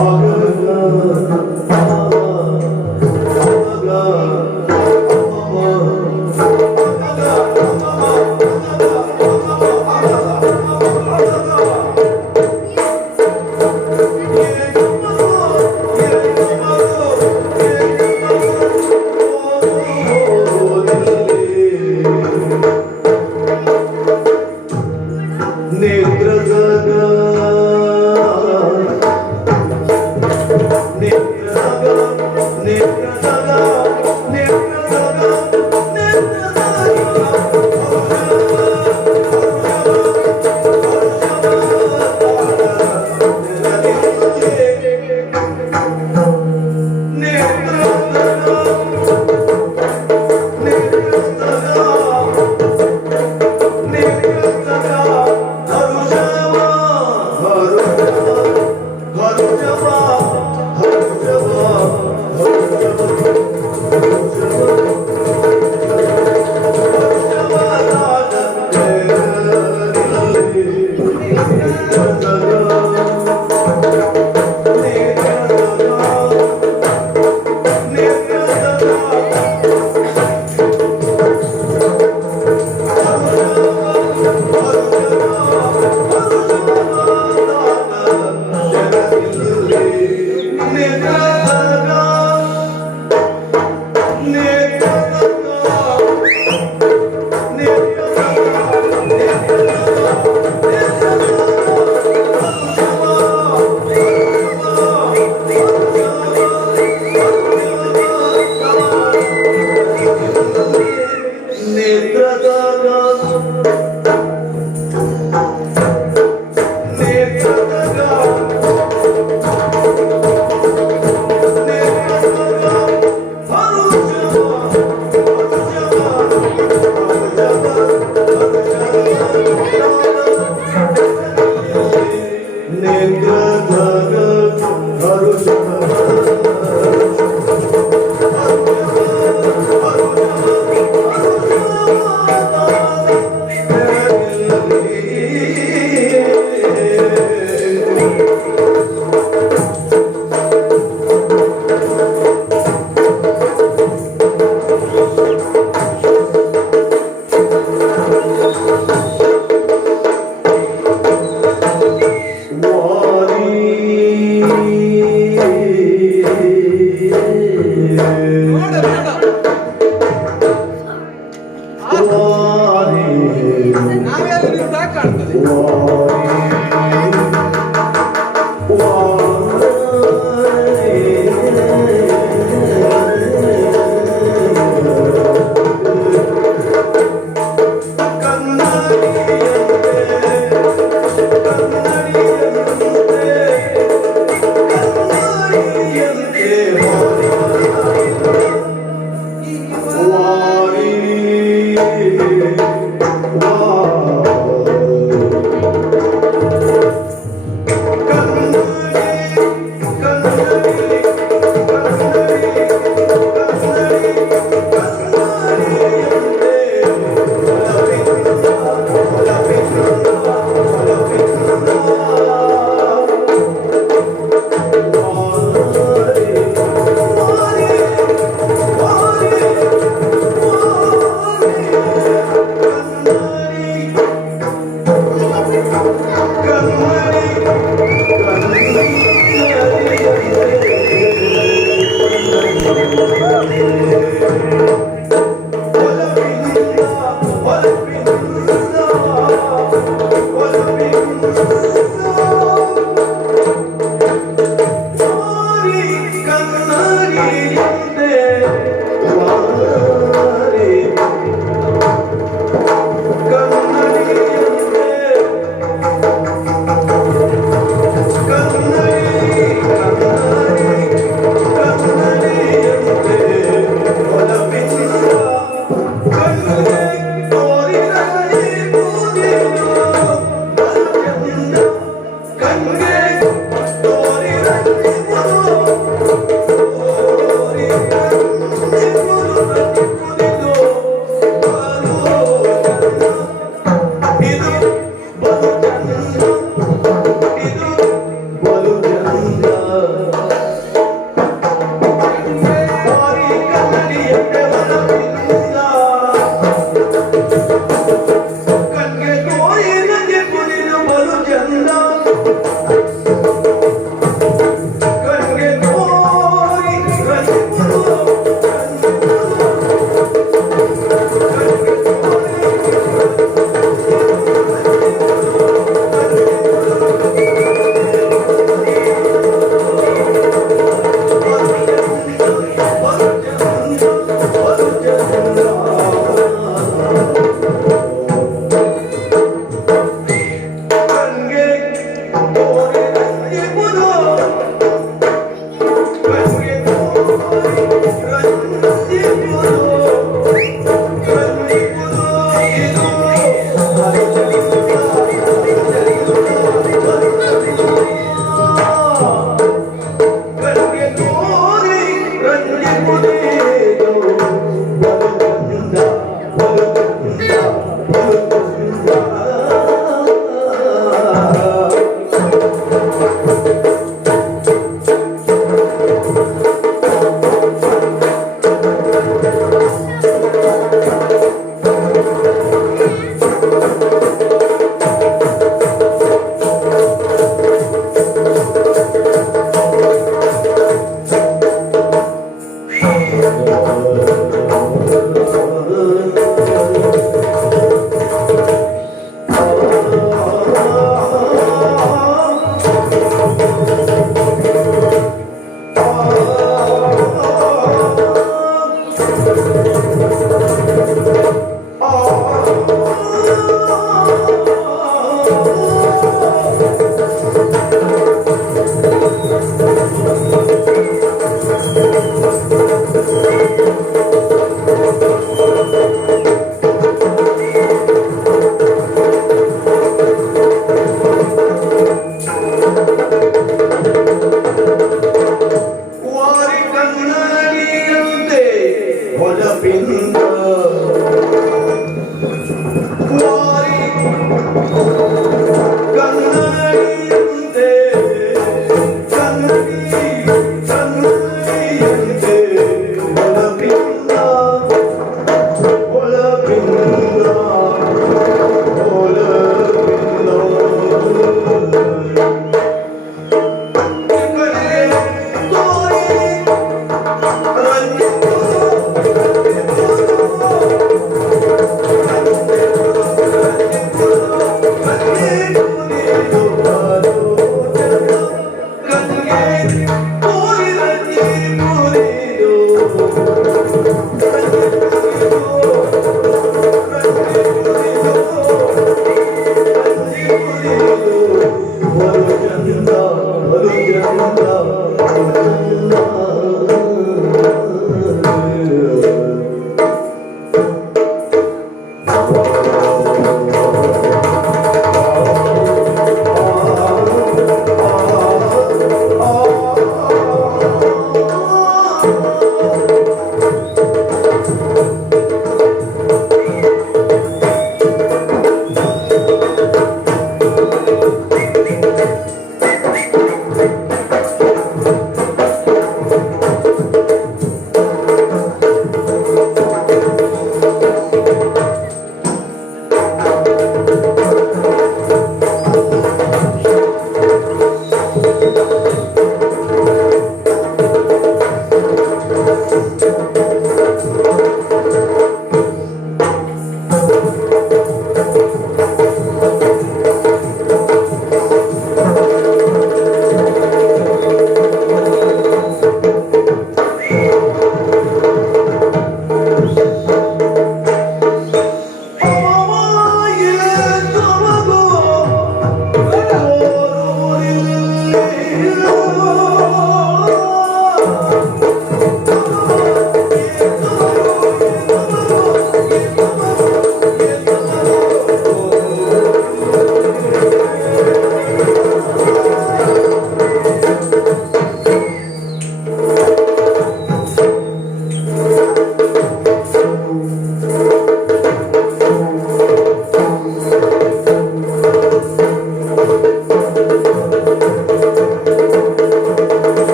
Thank you.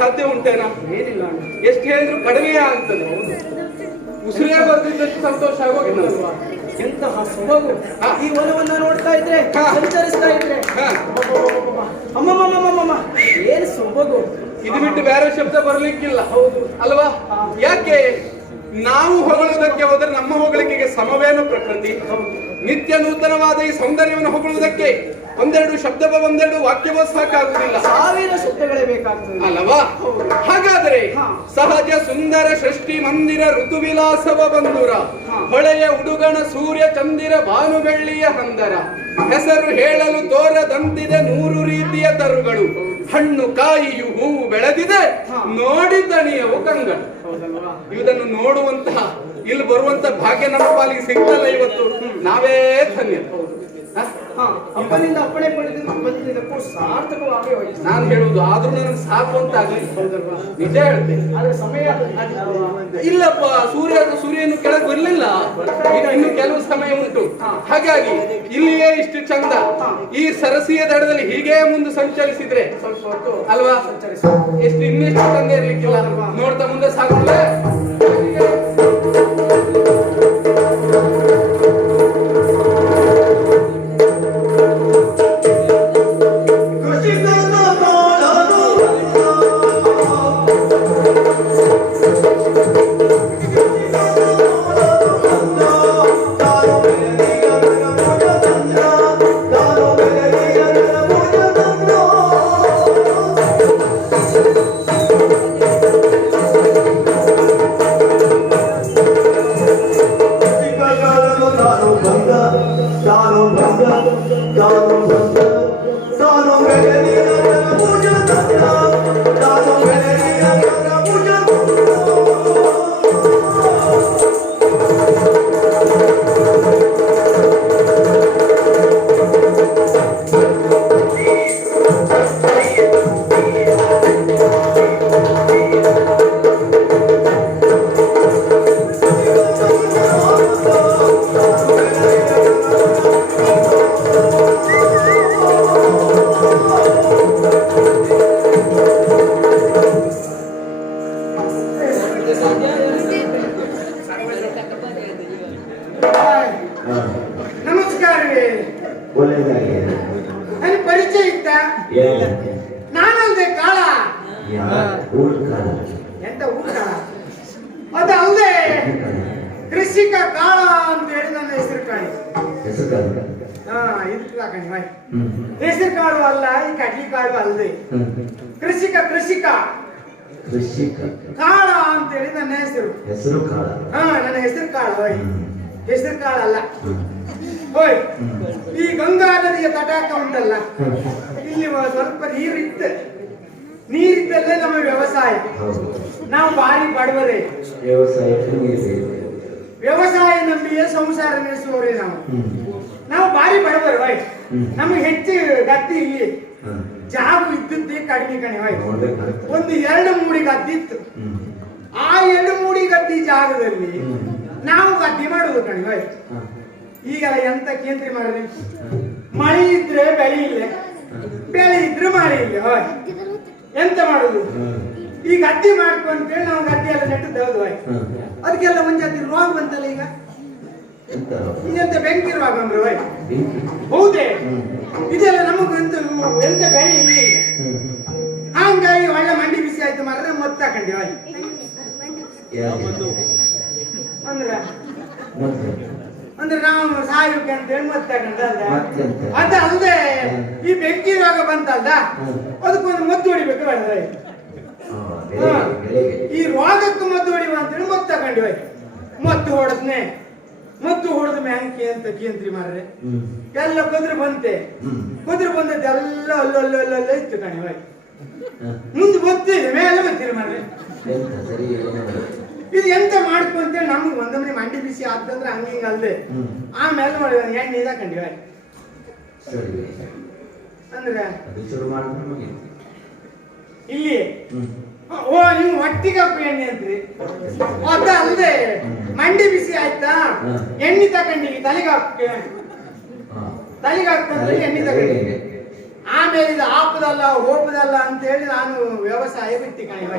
ಸಾಧ್ಯ ಉಂಟೇನಾ? ಏನಿಲ್ಲ ಅಣ್ಣ. ಎಷ್ಟು ಹೇಳಿದ್ರು ಕಡಿಮೆ ಆಗ್ತದೆ. ಉಸಿರೇ ಬರ್ತಿದ್ದಷ್ಟು ಸಂತೋಷ ಆಗೋಗಿಲ್ವಾ? ಎಂತಹ ಸೊಬಗು ಈ ವನವನ್ನ ನೋಡ್ತಾ ಇದ್ರೆ, ಸಂಚರಿಸ್ತಾ ಇದ್ರೆ ಅಮ್ಮಮ್ಮಮ್ಮಮ್ಮಮ್ಮ ಏನು ಸೊಬಗು. ಇದು ಬಿಟ್ಟು ಬೇರೆ ಶಬ್ದ ಬರ್ಲಿಕ್ಕಿಲ್ಲ. ಹೌದು ಅಲ್ವಾ? ಯಾಕೆ ನಾವು ಹೊಗಳುವುದಕ್ಕೆ ಹೋದರೆ ನಮ್ಮ ಹೊಗಳಿಕೆಗೆ ಸಮವೇನು ಪ್ರಕೃತಿ? ನಿತ್ಯ ನೂತನವಾದ ಈ ಸೌಂದರ್ಯವನ್ನು ಹೊಗಳುವುದಕ್ಕೆ ಒಂದೆರಡು ಶಬ್ದವ ಒಂದೆರಡು ವಾಕ್ಯವೋ ಸಾಕಾಗುವುದಿಲ್ಲ, ಸಾವಿರ ಶಬ್ದಗಳೇ ಬೇಕಾಗ್ತದೆ ಅಲ್ಲವಾ? ಹಾಗಾದರೆ ಸಹಜ ಸುಂದರ ಸೃಷ್ಟಿ ಮಂದಿರ ಋತುವಿಲಾಸವ ಬಂಧುರ ಹೊಳೆಯ ಉಡುಗಣ ಸೂರ್ಯ ಚಂದಿರ ಭಾನು ಬೆಳ್ಳಿಯ ಹಂದರ ಹೆಸರು ಹೇಳಲು ತೋರದಂತಿದೆ 100 ರೀತಿಯ ತರುಗಳು ಹಣ್ಣು ಕಾಯಿಯು ಹೂವು ಬೆಳೆದಿದೆ ನೋಡಿ ದಣಿಯವು ಕಂಗಳು. ಇದನ್ನು ನೋಡುವಂತಹ ಇಲ್ಲಿ ಬರುವಂತ ಭಾಗ್ಯ ನಮ್ಮ ಪಾಲಿಗೆ ಸಿಗ್ತಲ್ಲ ಇವತ್ತು. ನಾವೇ ಧನ್ಯ. ಅಪ್ಪನಿಂದ ಅಪ್ಪಣೆ ಬಂದಿದ್ದಕ್ಕೂ ಸಾರ್ಥಕವಾಗಿ ಹೋಯ್ತು. ನಾನು ಹೇಳುವುದು ಆದ್ರೂ ನನಗೆ ಸಾಕು ಅಂತ ಆಗಲಿ. ನಿಜ ಹೇಳ್ತೇನೆ. ಆದ್ರೆ ಸಮಯ ಇಲ್ಲಪ್ಪ, ಸೂರ್ಯನು ಕೆಳಗೆ ಬರ್ಲಿಲ್ಲ, ಇನ್ನು ಕೆಲವು ಸಮಯ ಉಂಟು. ಹಾಗಾಗಿ ಇಲ್ಲಿಯೇ ಇಷ್ಟು ಚಂದ ಈ ಸರಸಿಯ ದಡದಲ್ಲಿ ಹೀಗೆ ಮುಂದೆ ಸಂಚರಿಸಿದ್ರೆ ಸ್ವಲ್ಪ ಹೊತ್ತು ಅಲ್ವಾ ಎಷ್ಟು ಇನ್ನೆಷ್ಟು ಚಂದ ಇರ್ಲಿಕ್ಕಿಲ್ಲ. ನೋಡ್ತಾ ಮುಂದೆ ಸಾಗೋಣ. ಒಳ್ಳೆದಾಗಿ ನನಗೆ ಪರಿಚಯ ಇತ್ತ ನಾನಲ್ದೆ ಕಾಳ ಊರ್ ಕಾಲ ಎಂತ ಊಟ ಅದು ಅಲ್ಲದೆ ಕೃಷಿಕ ಕಾಳ ಅಂತ ಹೇಳಿ ನನ್ನ ಹೆಸರು ಕಾಣಿ ಹೆಸರು ಕಾಲ ಇದಕ್ಕೆ ಹಾಕಣಿ ಬಾಯ್ ಹೆಸರು ಕಾಳು ಅಲ್ಲ ಈ ಕಡ್ಲಿ ಕಾಳು ಅಲ್ಲದೆ ಕೃಷಿಕ ಕೃಷಿಕ ಕಾಳ ಅಂತ ಹೇಳಿ ನನ್ನ ಹೆಸರು ಹೆಸರು ಕಾಳ ನನ್ನ ಹೆಸರು ಕಾಳು ಹೋಯ್ ಹೆಸರು ಕಾಳು ಅಲ್ಲ ಹೋಯ್ ಈ ಗಂಗಾ ನದಿಯ ತಟಾಕ ಉಂಟಲ್ಲ ಇಲ್ಲಿ ಸ್ವಲ್ಪ ನೀರಿದ್ದಲ್ಲೇ ನಮ್ಮ ವ್ಯವಸಾಯ ನಾವು ಭಾರಿ ಬಡವರೇ ವ್ಯವಸಾಯ ನಂಬಿಯೇ ಸಂಸಾರ ನಡೆಸುವವರೇ ನಾವು ಭಾರಿ ಬಡವರು ಬಾಯ್ ನಮಗೆ ಹೆಚ್ಚು ಗದ್ದೆ ಇಲ್ಲಿ ಜಾಗ ಇದ್ದದ್ದೇ ಕಡಿಮೆ ಕಣೆ ಬಾಯ್ ಒಂದು 2 ಮೂಡಿ ಗದ್ದೆ ಇತ್ತು ಆ 2 ಮೂಡಿ ಗದ್ದೆ ಜಾಗದಲ್ಲಿ ನಾವು ಗದ್ದೆ ಮಾಡುದು ಕಣೆ ಬಾಯ್ ಈಗೆಲ್ಲ ಎಂತ ಕೇಂದ್ರಿ ಮಾಡಿದ್ರಿ ಮಳೆ ಇದ್ರೆ ಬೆಳೆ ಇಲ್ಲ ಬೆಳೆ ಇದ್ರೆ ಮಳೆ ಇಲ್ಲ ಬಾಯ್ ಎಂತ ಮಾಡುದು ಈ ಗದ್ದೆ ಮಾಡ್ಕೊಂತೇಳಿ ನಾವು ಗದ್ದೆ ಎಲ್ಲ ನೆಟ್ಟದ್ದು ಹೌದು ಬಾಯ್ ಅದಕ್ಕೆಲ್ಲ ಒಂದ್ಸತಿ ರೋಗ ಬಂತಲ್ಲ ಈಗ ಎಂತ ಬೆಂಕಿ ರೋಗ ಅಂದ್ರೆ ಬಾಯ್ ಹೌದೇ ಇದೆಲ್ಲ ನಮಗಂತ ಎಂತ ಬೆಳೆ ಇಲ್ಲ ಈಗ ಹಂಗಾಗಿ ಒಳ್ಳೆ ಮಂಡಿ ಬಿಸಿ ಆಯ್ತು ಮಾರ್ರೆ ಮೊತ್ತ ಹಾಕೊಂಡಿ ಬಾಯ್ ಅಂದ್ರೆ ನಾವು ಸಾಯೋಕೆ ಅಂತ ಹೇಳಿ ಮೊತ್ತ ಹಾಕೊಂಡ ಅದ ಅಲ್ಲದೆ ಈ ಬೆಂಕಿ ರೋಗ ಬಂತಲ್ದ ಅದಕ್ಕೊಂದು ಮದ್ದು ಹೊಡಿಬೇಕು ಬಾಯ್ ಈ ರೋಗಕ್ಕೆ ಮದ್ದು ಹೊಡಿವ ಅಂತೇಳಿ ಮದ್ದು ತಗೊಂಡಿವ ಮದ್ದು ಹೊಡೆದ್ನೆ ಮದ್ದು ಹೊಡೆದ ಮ್ಯಾಂಕಿ ಅಂತ ಕೇಂದ್ರಿ ಮಾರ್ರೆ ಎಲ್ಲ ಕುದುರೆ ಬಂತೆ ಕುದುರೆ ಬಂದದ್ದೆಲ್ಲ ಅಲ್ಲಲ್ಲಲ್ಲ ಇತ್ತು ಕಣಿವ ಮುಂದೆ ಗೊತ್ತಿದೆ ಮೇಲೆ ಬರ್ತೀರಿ ಮಾರ್ರೆ ಇದು ಎಂತ ಮಾಡ್ಕೊಂತೇಳಿ ನಮ್ಗೆ ಒಂದೊಮ್ಮೆ ಮಂಡಿ ಬಿಸಿ ಆದಂದ್ರೆ ಹಂಗಿಂಗ ಅಲ್ಲದೆ ಆಮೇಲೆ ಮಾಡಿದ ಎಣ್ಣೆ ಇದಾಕೊಂಡಿವ ಅಂದ್ರೆ ಇಲ್ಲಿ ಓ ನೀವು ಒಟ್ಟಿಗೆ ಎಣ್ಣೆ ಅಂತ್ರಿ ಅದ ಅಲ್ಲದೆ ಮಂಡಿ ಬಿಸಿ ಆಯ್ತಾ ಎಣ್ಣೆ ತಕೊಂಡಿ ತಲೆಗೆ ಹಾಕ್ತಂದ್ರೆ ಎಣ್ಣೆ ತಗೊಂಡಿ ಆಮೇಲೆ ಇದು ಆಪದಲ್ಲ ಹೋಪದಲ್ಲ ಅಂತ ಹೇಳಿ ನಾನು ವ್ಯವಸಾಯ ಬಿಟ್ಟಿ ಕಣಿವ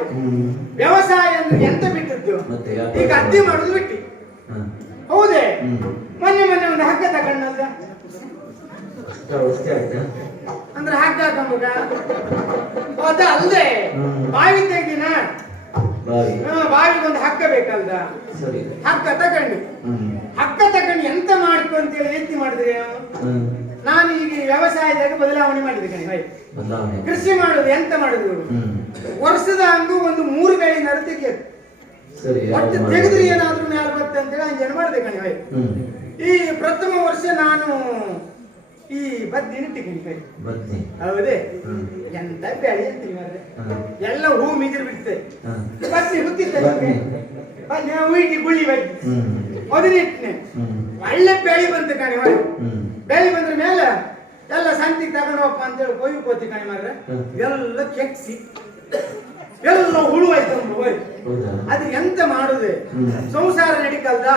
ವ್ಯವಸಾಯ ಅಂದ್ರೆ ಎಂತ ಬಿಟ್ಟದ್ದು ಈಗ ಅದ್ದಿ ಮಾಡುದು ಬಿಟ್ಟಿ ಹೌದೇ ಮೊನ್ನೆ ಒಂದು ಹಗ್ಗ ತಗೊಂಡಲ್ಲ ಅಂದ್ರೆ ಹಗ್ಗ ಹಾಕೊಂಬ ಅದ ಅಲ್ಲದೆ ಬಾವಿ ತೆಗ್ದಿನ ಬಾವಿಗೆ ಒಂದು ಹಗ್ಗ ಬೇಕಲ್ದ ಹಗ್ಗ ತಗೊಂಡು ಎಂತ ಮಾಡ್ಕೊ ಅಂತೇಳಿ ಎತ್ತಿ ಮಾಡಿದ್ರೆ ನಾನು ಈಗ ವ್ಯವಸಾಯದಾಗ ಬದಲಾವಣೆ ಮಾಡಿದೆ ಕಣಿ ಕೃಷಿ ಮಾಡುದು ಎಂತ ಮಾಡುದು ವರ್ಷದ ಹಂಗು ಒಂದು 3 ಬೆಳೆ ನಡು ತೆಗಿಯೋದು ಒಟ್ಟು ತೆಗೆದ್ರೆ ಏನಾದ್ರೂ ಮ್ಯಾಲ ಬರುತ್ತೆ ಅಂತೇಳಿ ಹಂಗೇನು ಮಾಡಿದೆ ಕಣಿ ಈ ಪ್ರಥಮ ವರ್ಷ ನಾನು ಈ ಬದ್ದಿ ನೆಟ್ಟಿಗೆ ಹೌದೇ ಎಂತ ಬೆಳೆ ಅಂತೀವಿ ಮಾರ್ರೆ ಎಲ್ಲ ಹೂ ಮಿಗಿರು ಬಿಡ್ತೆ ಬದ್ದಿ ಹುತ್ತಿರ್ತದೆ ಉಯಿಟಿ ಗುಳ್ಳಿ ಬದ್ದಿ ಅದನ್ನಿಟ್ಟನೆ ಒಳ್ಳೆ ಬೆಳೆ ಬಂತು ಕಣಿ ಬೆಳೆ ಬಂದ್ರ ಮೇಲೆ ಎಲ್ಲ ಸಂತಿಗೆ ತಗೊಂಡೋಗಪ್ಪ ಅಂತೇಳಿ ಕೊಯ್ಕೋತಿ ಕಣಿ ಮಾರ್ರೆ ಎಲ್ಲ ಕೆಕ್ಸಿ ಎಲ್ಲ ಹುಳು ಆಯ್ತು ಅದು ಎಂತ ಮಾಡುದೆ ಸಂಸಾರ ನಡಿಕಲ್ದ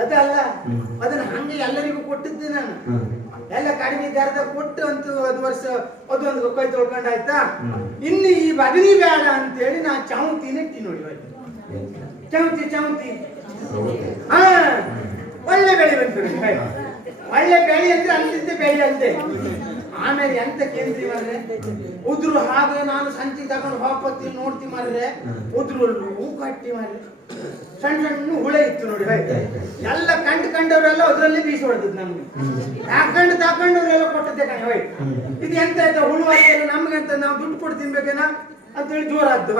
ಅದಲ್ಲ ಅದನ್ನ ಹಂಗೆ ಎಲ್ಲರಿಗೂ ಕೊಟ್ಟಿದ್ದೆ ನಾನು ಎಲ್ಲ ಕಡಿಮೆ ದರದಾಗ ಕೊಟ್ಟು ಅಂತೂ ಅದೊಂದು ಕೈ ತೊಳ್ಕೊಂಡ್ ಆಯ್ತಾ ಇನ್ನು ಈ ಬದಲಿ ಬೇಡ ಅಂತೇಳಿ ನಾ ಚಾವಂತಿ ನೆಟ್ಟಿ ನೋಡಿ ಚಾವಂತಿ ಹಾ ಒಳ್ಳೆ ಬೆಳೆ ಬಂತು ಒಳ್ಳೆ ಬೆಳೆ ಅಂದ್ರೆ ಅಂತಿದ್ದೆ ಬೆಳೆ ಅಂತೆ ಆಮೇಲೆ ಎಂತ ಕೇಂದ್ರಿ ಮಾರ್ರೆ ಉದ್ರು ಹಾಗೆ ನಾನು ಸಂತಿ ತಗೊಂಡು ಹೋಗ್ತಿ ನೋಡ್ತಿ ಮಾರ್ರೆ ಉದ್ರು ಹೂ ಕಟ್ಟಿ ಮಾರ್ರೆ ಸಣ್ಣ ಹುಳ ಇತ್ತು ನೋಡಿ ಎಲ್ಲ ಕಂಡವರೆಲ್ಲ ಅದ್ರಲ್ಲಿ ಬೀಸಿ ಹೊಡೆದ್ ನಮ್ಗೆ ತಾಕೊಂಡವ್ರೆಲ್ಲ ಕೊಟ್ಟದ್ದೆ ಕಣಿ ಇದು ಎಂತ ಆಯ್ತಾ ಹುಳು ಆಯ್ತಲ್ಲ ನಮ್ಗೆ ಅಂತ ನಾವು ದುಡ್ಡು ಕೊಟ್ಟು ತಿನ್ಬೇಕೇನ ಅಂತೇಳಿ ಜೋರ ಆದ್ದು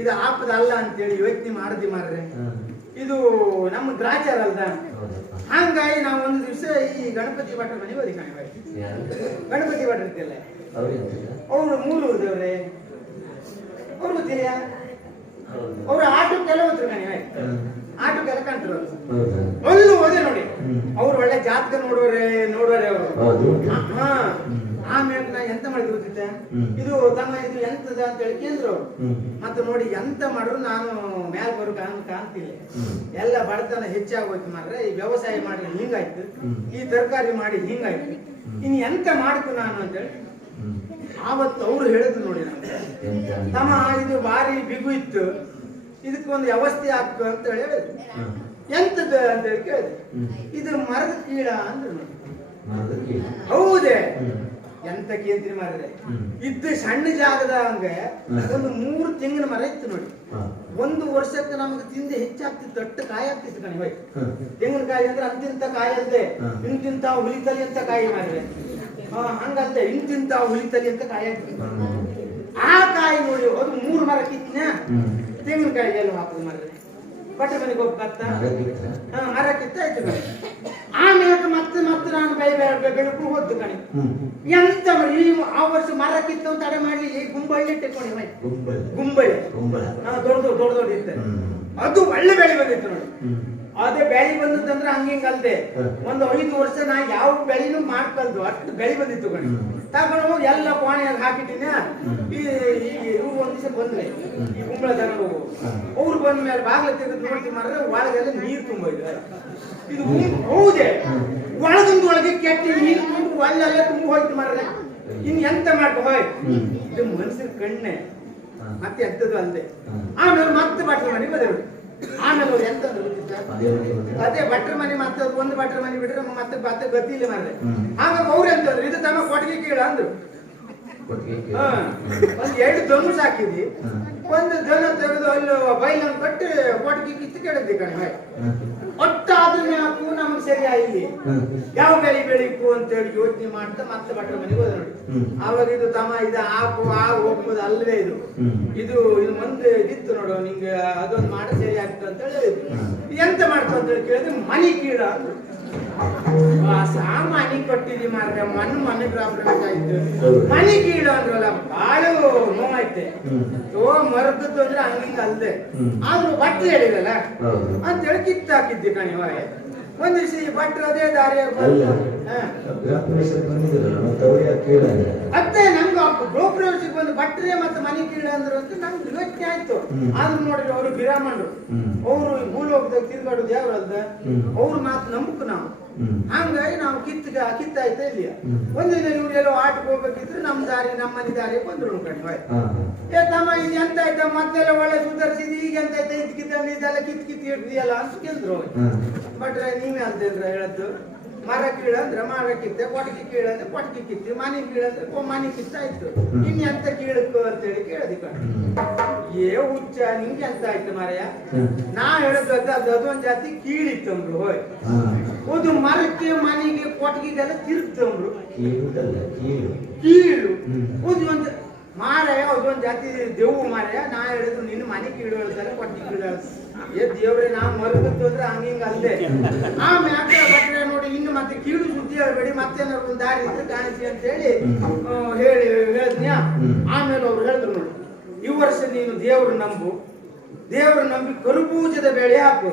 ಇದು ಆಪದ ಅಲ್ಲ ಅಂತೇಳಿ ಯೋಚನೆ ಮಾಡದಿ ಮಾರ್ರೆ ಇದು ನಮ್ಮ ಗ್ರಾಚಾರ ಅಲ್ದ ಹಂಗಾಗಿ ನಾವು ಒಂದು ದಿವಸ ಈ ಗಣಪತಿ ಭಟ್ರ ಮನೆಗೆ ಹೋದಿ ಕಣಿ ಗಣಪತಿ ಭಟ್ರ ಇರ್ತಿಲ್ಲ ಅವ್ರು ಮೂಲೂರ್ದವ್ರೆ ಅವ್ರು ಗೊತ್ತಿಲ್ಲ ಅವ್ರು ಆಟಕ್ಕೆಲ್ಲ ಹೋದ್ರು ಕಣಿ ಆಟಕ್ಕೆಲ್ಲ ಕಾಣ್ತಾರೆ ಅಲ್ಲೂ ಹೋದೆ ನೋಡಿ ಅವ್ರು ಒಳ್ಳೆ ಜಾತಕ ನೋಡುವರೆ ಅವರು ಆಮೇಲೆ ನಾ ಎಂತ ಮಾಡಿದ್ರು ಗೊತ್ತಿತ್ತೆ ಇದು ತಮ್ಮ ಇದು ಎಂತದ ಅಂತ ಹೇಳಿ ಕೇಂದ್ರು ಮತ್ತೆ ನೋಡಿ ಎಂತ ಮಾಡಿದ್ರು ನಾನು ಮ್ಯಾಲ ಬರೋ ಕಾಣ್ತಿಲ್ಲ ಎಲ್ಲ ಬಡತನ ಹೆಚ್ಚಾಗೋಯ್ತು ಮಾರ್ರೆ ಈ ವ್ಯವಸಾಯ ಮಾಡಿ ಹಿಂಗಾಯ್ತು ಈ ತರಕಾರಿ ಮಾಡಿ ಹಿಂಗಾಯ್ತು ಇನ್ನು ಎಂತ ಮಾಡ್ತು ನಾನು ಅಂತೇಳಿ ಆವತ್ತು ಅವ್ರು ಹೇಳಿದ್ರು ನೋಡಿ ನಮ್ಗೆ ತಮ್ಮ ಇದು ಭಾರಿ ಬಿಗು ಇತ್ತು ಇದಕ್ಕೊಂದು ವ್ಯವಸ್ಥೆ ಆಗ್ತು ಅಂತ ಹೇಳಿ ಹೇಳಿದ್ರು ಎಂತದ ಅಂತ ಹೇಳಿ ಕೇಳಿದ್ರು ಇದು ಮರದ ಕೀಳ ಅಂದ್ರು ನೋಡಿ ಮರದ ಕೀಳು. ಹೌದೇ ಹ್ಮ್. ಎಂತ ಕೇಂದ್ರಿ ಮಾರ್ರೆ ಹ್ಮ್. ಇದ್ದ ಸಣ್ಣ ಜಾಗದ ಹಂಗೆ ಒಂದು 3 ತೆಂಗಿನ ಮರ ಇತ್ತು ನೋಡಿ. ಹಾ. 1 ವರ್ಷಕ್ಕೆ ನಮ್ಗೆ ತಿಂದೆ ಹೆಚ್ಚಾಗ್ತಿತ್ತು, ದೊಡ್ಡ ಕಾಯಿ ಆಗ್ತಿತ್ತು ಕಣಿ ಹೋಯ್. ಹ್ಮ್. ತೆಂಗಿನಕಾಯಿ ಅಂದ್ರೆ ಅಂತಿಂತ ಕಾಯಿ ಅಲ್ದೆ ಹ್ಮ್. ಇಂತಿಂತ ಹುಲಿತಲಿ ಅಂತ ಕಾಯಿ ಮಾರ್ರೆ. ಹಂಗಲ್ದೆ ಇಂತಿಂತ ಹುಲಿತಲಿ ಅಂತ ಕಾಯಿ ಆಗ್ತಿತ್ತು. ಹ್ಮ್. ಆ ಕಾಯಿ ನೋಡಿ ಅದು 3 ಮರ ಕಿತ್ನ ಹ್ಮ್. ತೆಂಗಿನಕಾಯಿ ಎಲ್ಲ ಹಾಕುದು ಮಾರ್ರೆ. ಬಟ್ಟೆ ಮನೆಗೆ ಹೋಗಿ ಬತ್ತ ಮರ ಕಿತ್ತ? ಮರ ಕಿತ್ತಾಯ್ತು ಕಣಿ. ಆಮೇಲೆ ಮತ್ತೆ ನಾನು ಬೆಳಕು ಹೋದ್ದು ಕಣಿ. ಹ್ಮ್. ಎಂತ ಮಾಡಿ ಈ ಆ ವರ್ಷ ಮರ ಕಿತ್ತು ತಡೆ ಮಾಡ್ಲಿ ಈ ಗುಂಬಳ್ಳಿ ಇಟ್ಟುಕೊಂಡು ಗುಂಬಳ. ಗುಂಬಳಿ ಗುಂಬಳ. ದೊಡ್ಡ ಇರ್ತದೆ. ಹ್ಮ್. ಅದು ಒಳ್ಳೆ ಬೆಳೆ ಬಂದಿತ್ತು ನೋಡಿ. ಹ್ಮ್. ಅದೇ ಬೆಳೆ ಬಂದದಂದ್ರೆ ಹಂಗಿಂಗ್ ಅಲ್ದೆ ಒಂದು 5 ವರ್ಷ ನಾ ಯಾವ ಬೆಳೆನೂ ಮಾಡ್ಕಲ್ದು ಅಷ್ಟು ಬೆಳೆ ಬಂದಿತ್ತು ಕಣಿ. ತಗೊಂಡು ಹೋಗಿ ಎಲ್ಲ ಕೋಣೆಯಾಗ ಹಾಕಿಟ್ಟಿನ ಇವ್ರು ಒಂದ್ ದಿವಸ ಬಂದ್ರೆ ಈ ಗುಂಬಳ ತಗೊಂಡು ಅವ್ರು ಬಂದ ಮೇಲೆ ಬಾಗಿಲು ತೆಗೆದು ನೋಡ್ತೀವಿ ಮಾಡಿದ್ರೆ ಒಳಗೆಲ್ಲ ನೀರು ತುಂಬ ಇದೆ. ಇದು ಹೌದೇ ಒಳಗಿಂದ ಒಳಗೆ ಕೆಟ್ಟ ನೀರು ತುಂಬ ಅಲ್ಲೆಲ್ಲ ತುಂಬ ಹೋಯ್ತು ಮಾರ್ರೆ. ಇನ್ ಎಂತ ಮಾಡ್ಕೊ ಹೋಯ್ ಇದು ಮನುಷ್ಯರ ಕಣ್ಣೆ ಮತ್ತೆ ಎಂತದ್ದು ಅಲ್ದೆ. ಆಮೇಲೆ ಮತ್ತೆ ಬಟ್ರ ಮನೆ ಬದಲು ಆಮೇಲೆ ಅವ್ರು ಎಂತ ಅದೇ ಬಟ್ರ ಮನೆ ಮತ್ತೆ ಒಂದು ಬಟ್ರ ಮನೆ ಬಿಟ್ರೆ ಮತ್ತೆ ಗತಿ ಇಲ್ಲ ಮಾರ್ರೆ. ಆವಾಗ ಅವ್ರು ಎಂತಂದ್ರು ಇದು ತಮ್ಮ ಕೊಟ್ಟಿಗೆ ಕೀಳ ಅಂದ್ರು. ಒಂದ್ 2 ಧನುಷ್ ಹಾಕಿದ್ವಿ, ಒಂದು ದನ ತೆಗೆದು ಅಲ್ಲಿ ಬೈಲನ್ನು ಕಟ್ಟಿ ಕೊಟ್ಟಿಗೆ ಕಿತ್ತು ಕೆಡದ್ದಿ ಕಣೆ ಹಾಯ್. ಒಟ್ಟಾದ್ರೂ ಯಾಕು ನಮ್ಗೆ ಸರಿ ಆಗಿ ಯಾವ ಬೆಳೆ ಬೆಳಿಕು ಅಂತ ಹೇಳಿ ಯೋಚನೆ ಮಾಡ್ತಾ ಮತ್ತೆ ಬಟ್ರ ಮನೆಗೆ ಹೋದ ನೋಡಿ. ಆವಾಗ ಇದು ತಮ್ಮ ಇದು ಹೋಗ್ಬೋದು ಅಲ್ವೇ ಇದು ಮುಂದೆ ಇದಿತ್ತು ನೋಡು ನಿಂಗೆ ಅದೊಂದು ಮಾಡಿ ಸರಿ ಆಗ್ತದೆ ಅಂತ ಹೇಳಿದ್ರು. ಎಂತ ಮಾಡ್ತು ಅಂತ ಹೇಳಿ ಕೇಳಿದ್ರೆ ಮನಿ ಕೀಳ ಅಂದ್ರು. ಸಾಮಾನಿ ಕೊಟ್ಟಿದ್ವಿ ಮಾರ್ರೆ ಮನೆ ಪ್ರಾಬ್ಲಮ್ ಆಯ್ತು. ಮನಿ ಕೀಳ ಅಂದ್ರಲ್ಲ ಬಾಳ ನೋವಾಯ್ತೆ. ಮರದ್ದು ಅಂದ್ರೆ ಹಂಗಿಂಗ ಅಲ್ದೆ ಆದ್ರೂ ಬಟ್ಟೆ ಹೇಳಿರಲ್ಲ ಅಂತ ಹೇಳಿ ಕಿತ್ತು ಹಾಕಿದ್ವಿ ಕಣಿ ಹೊರೆ. ಒಂದ್ ದಿವಸ ಈ ಭಟ್ರು ಅದೇ ದಾರಿ ಅತ್ತೆ ನಮ್ಗೆ ಗೃಹಪ್ರವೇಶಕ್ಕೆ ಬಂದು ಭಟ್ರೆ ಮತ್ತೆ ಮನೆ ಕೀಳ ಅಂದ್ರು ಅಂತ ನಮ್ಗೆ ಯೋಚನೆ ಆಯ್ತು. ಆದ್ರೂ ನೋಡಿದ್ರೆ ಅವರು ಬ್ರಾಹ್ಮಣರು, ಅವರು ಭೂಲೋಕದಾಗ ತಿರ್ಗಾಡುದು ಯಾವ್ದು ಅಲ್ದ ಅವ್ರ ಮಾತು ನಂಬಕು ನಾವು. ಹಂಗಾಗಿ ನಾವು ಕಿತ್ತಾಯ್ತಾ ಇಲ್ಲಿ ಒಂದಿನ ಇವ್ರೆಲ್ಲೋ ಆಟಕ್ಕೆ ಹೋಗ್ಬೇಕಿದ್ರೆ ನಮ್ ದಾರಿ ನಮ್ಮ ಮನೆ ದಾರಿ ಬಂದ್ರು ಕಣ್ಣ. ಏ ತಮ್ಮ ಇದು ಎಂತ ಆಯ್ತಾ ಮತ್ತೆಲ್ಲ ಒಳ್ಳೆ ಸುಧಾರಿಸಿದ್ ಈಗ ಎಂತ ಆಯ್ತಾ ಇದೆಲ್ಲ ಕಿತ್ತು ಹಿಡ್ದಿಯಲ್ಲ ಅಂತ ಕೇಳಿದ್ರು. ಭಟ್ರೆ ನೀವೇ ಅಂತಂದ್ರ ಹೇಳದ್ದು ಮರ ಕೀಳ ಅಂದ್ರೆ ಮರ ಕಿತ್ತೆ, ಕೊಟ್ಟಿಗೆ ಕೀಳ ಅಂದ್ರೆ ಕೊಟ್ಟಿಗೆ ಕಿತ್ತಿ, ಮನೆ ಕೀಳ ಅಂದ್ರೆ ಮನೆ ಕಿತ್ತಾಯ್ತು. ಇನ್ ಎಂತ ಕೀಳಕ್ಕು ಅಂತ ಹೇಳಿ ಕೇಳದಿ ಕಣ. ಏ ಹುಚ್ಚ ನಿಂಗೆ ಎಂತ ಆಯ್ತು ಮಾರಯ್ಯ, ನಾ ಹೇಳದ್ದು ಅದೊಂದ್ ಜಾತಿ ಕೀಳಿತ್ತಂಬ್ರು ಹೋಯ್. ಒಂದು ಮರಕ್ಕೆ ಮನೆಗೆ ಕೊಟ್ಟಿಗೆಲ್ಲ ತಿರುಗ್ತಂಬ್ರು ಕೀಳು. ಒಂದು ಮಾರಯ್ಯ ಅದೊಂದ್ ಜಾತಿ ದೇವು ಮಾರಯ್ಯ. ನಾ ಹೇಳಿದ್ರು ನಿನ್ನ ಮನೆ ಕೀಳು ಹೇಳ್ತಾರೆ ಕೊಟ್ಟಿಗೆ ಕೀಳು. ಏ ದೇವ್ರೆ ನಾ ಮರಗತ್ತು ಅಂದ್ರೆ ಹಂಗಿಂಗ ಅಲ್ಲದೆ ಆಮ್ಯಾಕೆ ಭಟ್ರೆ ನೋಡಿ ಇನ್ನು ಮತ್ತೆ ಕೀಳು ಸುದ್ದಿ ಹೇಳ್ಬೇಡಿ, ಮತ್ತೇನಾದ್ರು ಒಂದು ದಾರಿ ಇದ್ರೆ ಕಾಣಿಸಿ ಅಂತ ಹೇಳಿ ಹೇಳಿದ್ನ್ಯಾ. ಆಮೇಲೆ ಅವ್ರು ಹೇಳಿದ್ರು ನೋಡಿ ಈ ವರ್ಷ ನೀನು ದೇವ್ರು ನಂಬಿ ಕರುಪೂಜದ ಬೆಳೆ ಹಾಕು,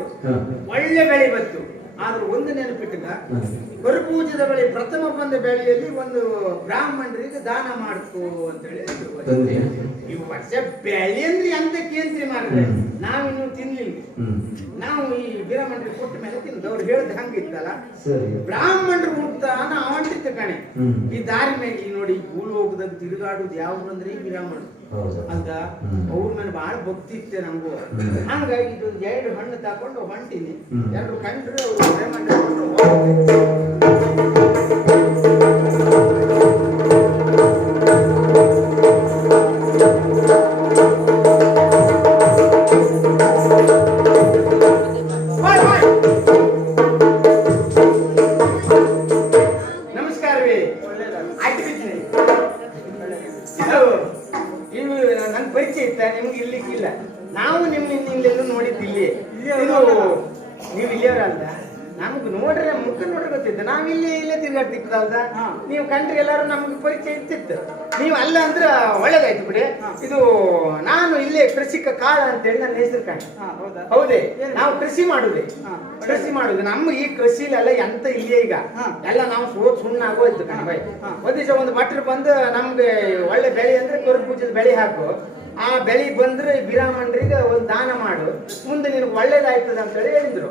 ಒಳ್ಳೆ ಬೆಳೆ ಬಂತು. ಆದ್ರೆ ಒಂದು ನೆನಪಿಟ್ಟಗ ಕರುಪೂಜದ ಬೆಳೆ ಪ್ರಥಮ ಬಂದ ಬೆಳೆಯಲ್ಲಿ ಒಂದು ಬ್ರಾಹ್ಮಣರಿಗೆ ದಾನ ಮಾಡ್ಕೋ ಅಂತ ಹೇಳಿ. ಈ ವರ್ಷ ಬೆಳೆ ಅಂದ್ರೆ ಎಂತ ಕೇಂದ್ರಿ ಮಾಡಿದ್ರೆ ನಾವಿನ್ನು ತಿನ್ಲಿಲ್ಲ. ನಾವು ಈ ಬ್ರಾಹ್ಮಣರಿಗೆ ಕೊಟ್ಟ ಮೇಲೆ ತಿಂದು ಅವ್ರು ಹೇಳ್ದ ಹಂಗಿತ್ತಲ್ಲ ಬ್ರಾಹ್ಮಣರು ಹುಡ್ತಾ ನಾವು ಅಂಟಿತ್ತು ಕಣೆ. ಈ ದಾರಿ ಮೇಲೆ ನೋಡಿ ಭೂಲೋಕದಾಗ ತಿರುಗಾಡುದು ಯಾವ್ದು ಅಂದ್ರೆ ಈ ಬ್ರಾಹ್ಮಣರು ಅಂತ ಅವ್ರ ಮೇಲೆ ಬಹಳ ಭಕ್ತಿ ಇತ್ತೆ ನಮಗೂ. ಹಂಗಾಗಿ ಇದು 2 ಹಣ್ಣು ತಕೊಂಡು ಹೊಂಟಿನಿ. 2 ಕಂಡ್ರೆ ಅವ್ರು ನಮಸ್ಕಾರವೇ. ಇದು ನನ್ ಪರಿಚಯ ಇತ್ತ ನಿಮ್ಗೆ ಇರ್ಲಿಕ್ಕಿಲ್ಲ. ನಾವು ನಿಮ್ಮಿಂದೆಲ್ಲೂ ನೋಡಿದ್ದಿಲ್ಲಿ. ನೀವು ಇಲ್ಲಿಯವರಲ್ಲ, ನಮ್ಗೆ ನೋಡ್ರೆ ಮುಖ ನೋಡ್ರೆ ಗೊತ್ತಿತ್ತು. ನಾವ್ ಇಲ್ಲೇ ತಿರ್ಗಾಡ್ತಿತ್ತಲ್ದ. ನೀವು ಕಂಡ್ರೆ ಎಲ್ಲಾರು ನಮ್ಗೆ ಪರಿಚಯ ಇರ್ತಿತ್ತು. ನೀವು ಅಲ್ಲ ಅಂದ್ರೆ ಒಳ್ಳೇದಾಯ್ತು ಬಿಡಿ. ಇದು ನಾನು ಇಲ್ಲೇ ಕೃಷಿಕ ಕಾಳ ಅಂತೇಳಿ ನನ್ನ ಹೆಸರು ಕಾಣ. ಹೌದೇ, ನಾವು ಕೃಷಿ ಮಾಡುದು. ನಮ್ಮ ಈ ಕೃಷಿಲೆಲ್ಲ ಎಂತ ಇಲ್ಲೇ ಈಗ ಎಲ್ಲ ನಾವು ಸುಣ್ಣ ಆಗೋಯ್ತು ಕಣ ಬಾಯ್. ಒಂದ್ ದಿವಸ ಒಂದು ಭಟ್ರು ಬಂದು ನಮ್ಗೆ ಒಳ್ಳೆ ಬೆಳೆ ಅಂದ್ರೆ ಕರುಪೂಜದ ಬೆಳೆ ಹಾಕು, ಆ ಬೆಳೆ ಬಂದ್ರೆ ಬ್ರಾಹ್ಮಣರಿಗೆ ಒಂದು ದಾನ ಮಾಡು, ಮುಂದೆ ನಿನಗೆ ಒಳ್ಳೇದಾಯ್ತದ ಅಂತ ಹೇಳಿ ಹೇಳಿದ್ರು.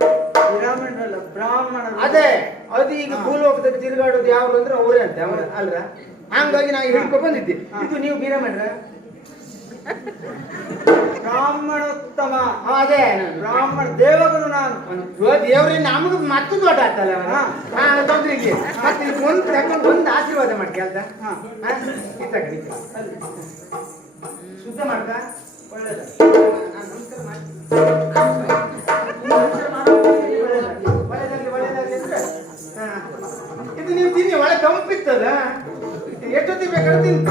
ಬ್ರಾಹ್ಮಣ ಅದೇ ಅದು ಈಗ ಭೂಲೋಕದಾಗ ತಿರುಗಾಡೋದು ಯಾವ್ದು ಅಂದ್ರೆ ಅವರೇ ಅಂತ ಅಲ್ರ. ಹಂಗಾಗಿ ನಾವು ಹಿಡ್ಕೊ ಬಂದಿದ್ದೆ. ಇದು ನೀವು ಬ್ರಾಹ್ಮಣರ ಬ್ರಾಹ್ಮಣೋತ್ತಮ. ಅದೇ ಬ್ರಾಹ್ಮಣ ದೇವಗುರು ನಾನು. ದೇವ್ರಿ ನಮಗ್ ಮತ್ತೆ ದೊಡ್ಡ ಆಗ್ತಲ್ಲ ತೊಂದ್ರೆ ಇಲ್ಲಿ ಮತ್ತೆ ಒಂದು ತಗೊಂಡು ಒಂದು ಆಶೀರ್ವಾದ ಮಾಡಿ ಅಲ್ದ ಹಾ. ಇತ್ತಾಗ ಶುದ್ಧ ಮಾಡ್ಕ ಒಳ್ಳೇದು. ನಮಸ್ಕಾರ ಮಾಡಿ ಒಳ್ಳೆದಾಗ್ಲಿ ಅಂದ್ರೆ ಇದು ನೀವು ತಿನ್ನಿ ಒಳ್ಳೆ ತಂಪಿತ್ತದ ಎಷ್ಟೊತ್ತಿಗೆ ಬೇಕಾದ್ರೆ ತಿಂತ